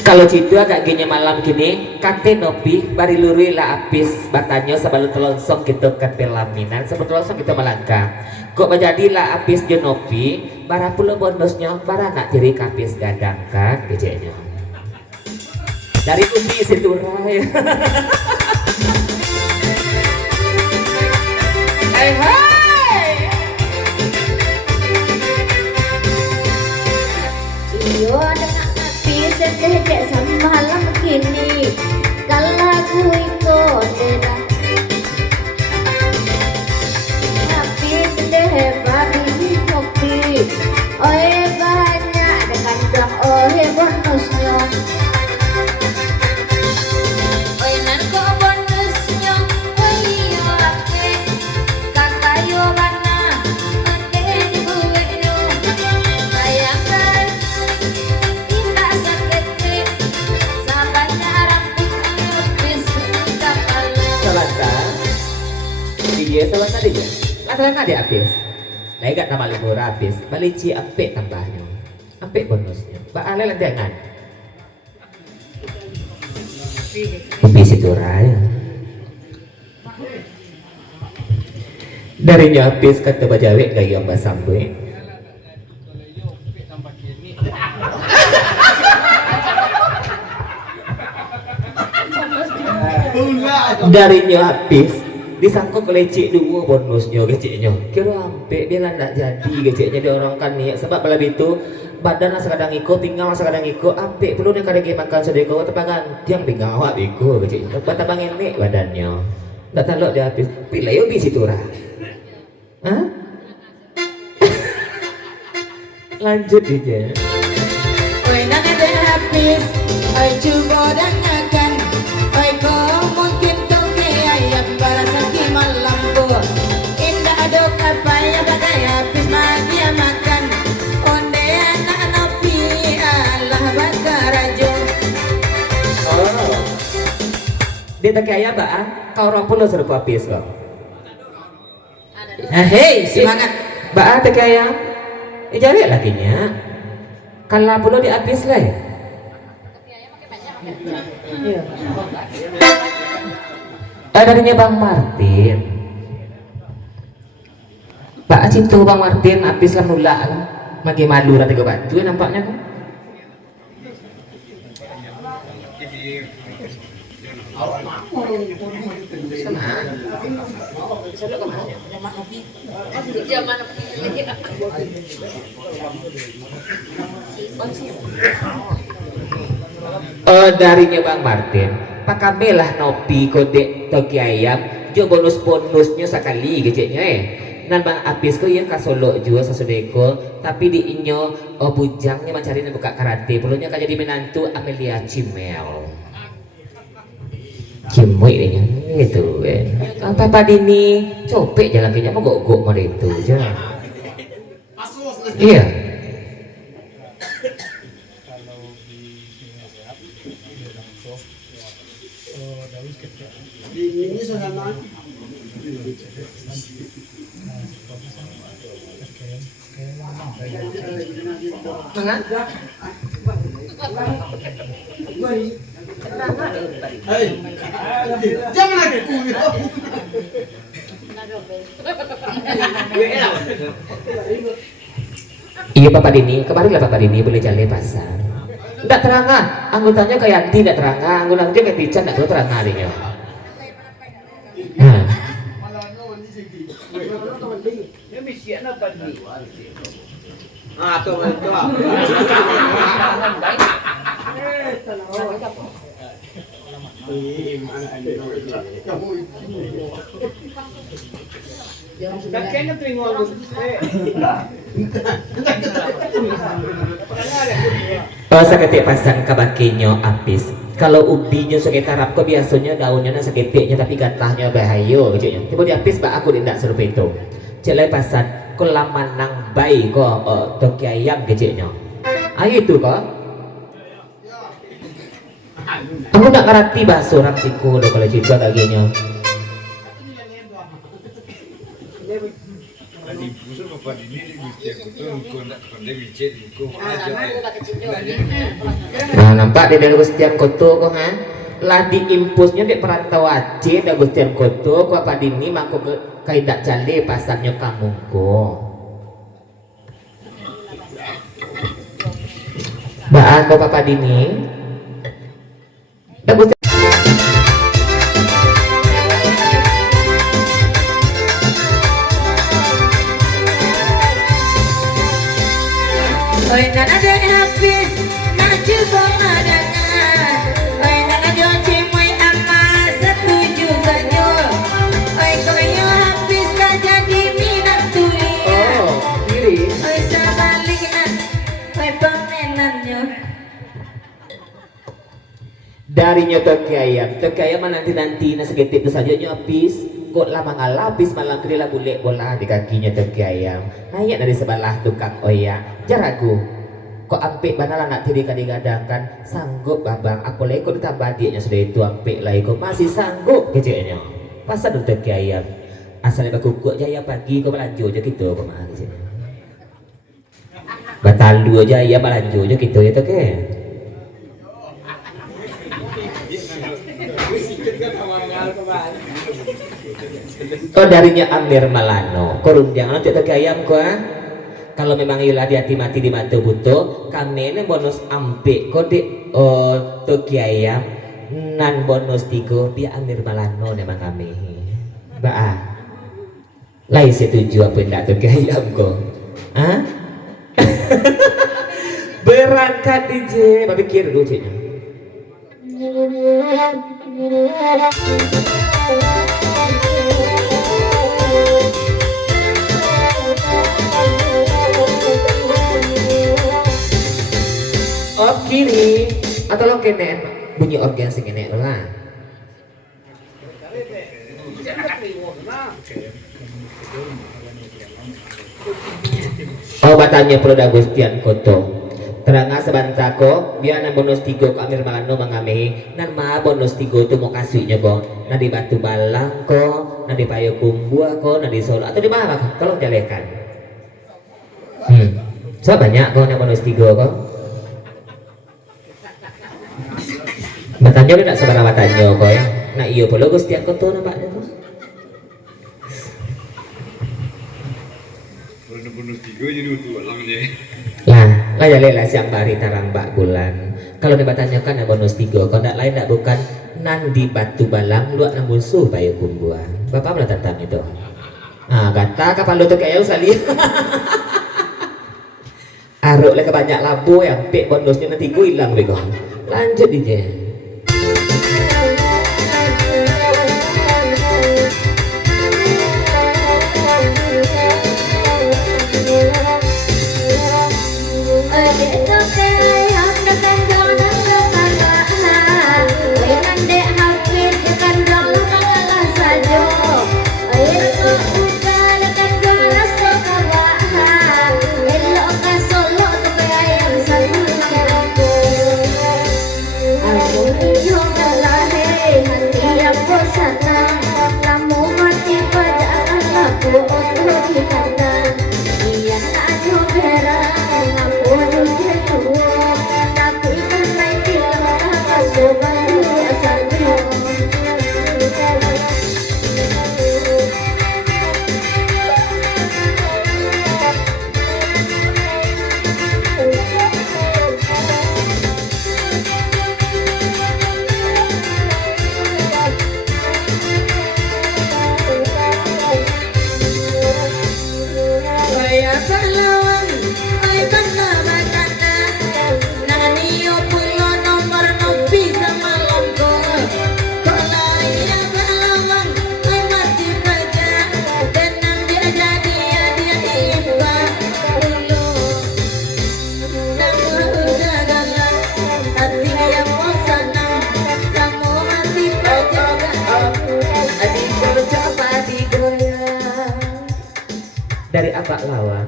Kalau situ agak gini malam gini kate nopi bari luri la apis batanyo sebelum telonsong gitu ke pelaminan sebelum telonsong gitu melangkah kok menjadi la apis genopi bara pulau bonusnya bara nak tiri kapis gadang kan gejeknya dari upi situ rai. Hai hai Iyo dengan api sedek semalam kini kalaku ikut deda api sedek babi kopi oe banyak dengan dong oe bonusnya oe nan ko bonusnya oe api kakayo mana ate di buwe no sayang kan tidak sakit sabarnya rapi habis kapalnya Selasa dia selasa dia lata-lata dia habis nah gak tambah libur habis Balici ape tambahnya ape bonusnya Pak Ale jangan upi situ raya dari habis kata bajawe gaya mbak sambe darinya habis disangkut lecik dua bonusnya geceknya kira ampe dia lah nak jadi geceknya dia orang kan niat sebab malam itu badan sekadang ikut tinggal sekadang ikut ampe perlu dia kadang makan sedekau tepangan tiang tinggal awak ikut geceknya batang ini badannya tak talok dia habis pilih yo di situ lah hah lanjut aja Oi nana de habis, oi cuba dangakan, oi kau mungkin toke ayam barasaki malam bu. Indah aduk apa ya bagai habis magia makan. Onde anak nopi Allah bakar aja. oh dia tak kaya mbak kau orang pulau seru habis kok Hei semangat. mbak tak kaya jari lakinya kalau pulau di habis lah ya darinya Bang Martin Pak Cintu Bang Martin habis lah nulak lah magi malu rata ke batu nampaknya kan Darinya Bang Martin pakamelah nopi kode toki ayam jo bonusnya sekali geceknya nan Bang Apis ko ya kasolo juga sasudeko tapi di inyo bujangnya mencari buka karate perlunya kan jadi menantu Amelia Cimel Cimoy ini gitu kan Papa Dini copek jalan kayaknya mau gok mau itu aja iya ini sama jangan lagi iya Papa Dini kemarin lah Papa Dini boleh jalan pasar tidak terang anggotanya kayak anti tidak terang anggotanya kayak Tican tidak terang adanya Saketik pasang kabakinyo Apis kalau ubinya sekitar tarap ko biasanya daunnya na saketiknya tapi gatahnya bahayo gitu tiba di Apis ba aku tidak serupa itu celai pasan ko laman nang bay ko toki ayam gitu ayo itu ko aku nak ngerti bahasa orang siku udah kalau cerita kaginya nah nampak di dalam Gustian Koto kok kan lah diimpusnya di perantau Aceh dan Gustian Koto kok apa dini maku kaidak cale pasarnya kamu kok Mbak kok Papa Dini dan Gustian Oi nana de Hafiz nak cuba madangan Oi nana jo cimoy ama setuju saja Oi koyo Hafiz ka jadi minat tulia kiri Oi sebaliknya Oi pemenannya darinya toki ayam nanti na seketik itu saja Apis kok lama ngalapis malam kerila boleh bola di kakinya toki ayam naik dari sebelah tukang oya jaraku kok ampik banalah nak tiri kadang-kadang sanggup babang aku leko ditambah dianya sudah itu ampik lah kok masih sanggup kecilnya pasal dulu toki ayam asalnya bakukuk jaya pagi kok melanjut aja gitu kok mahal sih batalu aja ya melanjut aja gitu ya toki darinya Amir Malano korun jangan cek toki ayam ko kalau memang ilah di hati mati di mata butuh kami ini bonus ampe kode toki ayam nan bonus tigo dia Amir Malano memang kami ba lain setuju apa enggak toki ayam ko berangkat DJ pikir dulu ceknya kiri atau lo kene bunyi organ sing kene lah batannya perlu Gustian Koto terangga sebantako biar na bonus tigo ke Amir Malano mengamehi nan ma bonus tigo itu mau kasihnya kok na di Batu Balang kok na di Payakumbuh kok na di Solo atau di mana tolong jalekan so banyak kok na bonus tigo kok matanya tidak sebarang matanya kok ya nah iya perlu Gustian Koto nampaknya kok bonus tiga jadi untuk langnya lah ya lela siang bari tarang bak bulan kalau dibatanya kan bonus tiga kalau tidak lain tidak bukan nan di Batu Balang luak nang musuh Payakumbuh bapak pernah tentang itu kata kapan lu tuh kayak sekali aruk lah banyak lampu yang pek bonusnya nanti gue hilang bego Lanjut DJ. Dari Abak Lawang.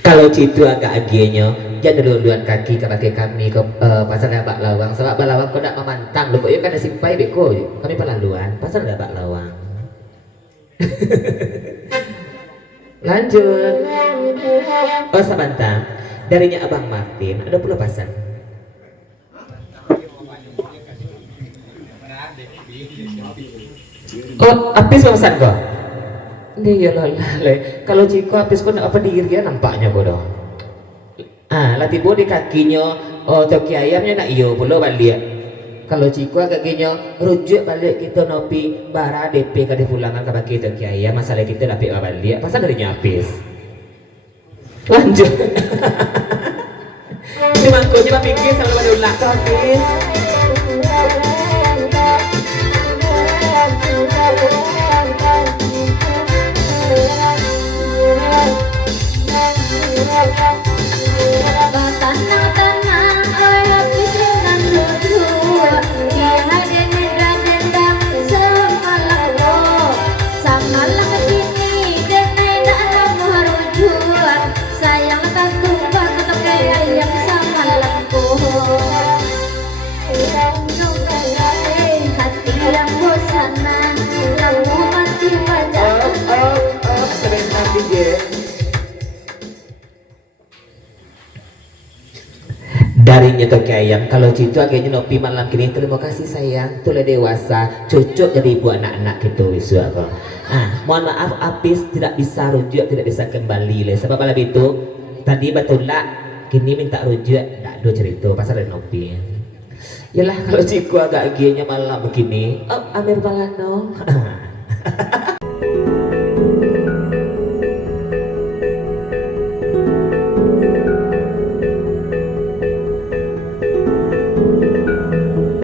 Kalau citu agak aginya, jangan duluan kaki ke kaki kami ke pasar Abak Lawang. Sebab Abak Lawang kau nak memantang, lu kok ya kan ada simpai beko. Kami pelaluan pasar Abak Lawang. Lanjut. Oh sabantang, darinya Abang Martin ada pula pasar. Oh, apis pesan kok? Dia lalai. Kalau Ciko apis pun apa diri ya nampaknya bodoh. Latih di kakinya. Oh, toki ayamnya nak iyo pula balik. Kalau Ciko kakinya rujuk balik kita nopi bara DP kada pulangan ke bagi toki ayam. Masalah kita dapat balik. Pasal darinya apis. Lanjut. Cuma kau cuma pikir selalu ada ulang ke apis. Darinya toki ayam, kalau citu akhirnya nopi malam kini terima kasih sayang, tulah dewasa, cocok jadi ibu anak-anak gitu wisu aku. Mohon maaf apis tidak bisa rujuk, tidak bisa kembali le. Sebab malam itu tadi betul lah, kini minta rujuk, tak ada cerita pasal ada nopi. Yalah kalau ciku agak akhirnya malam begini, Amir Balano.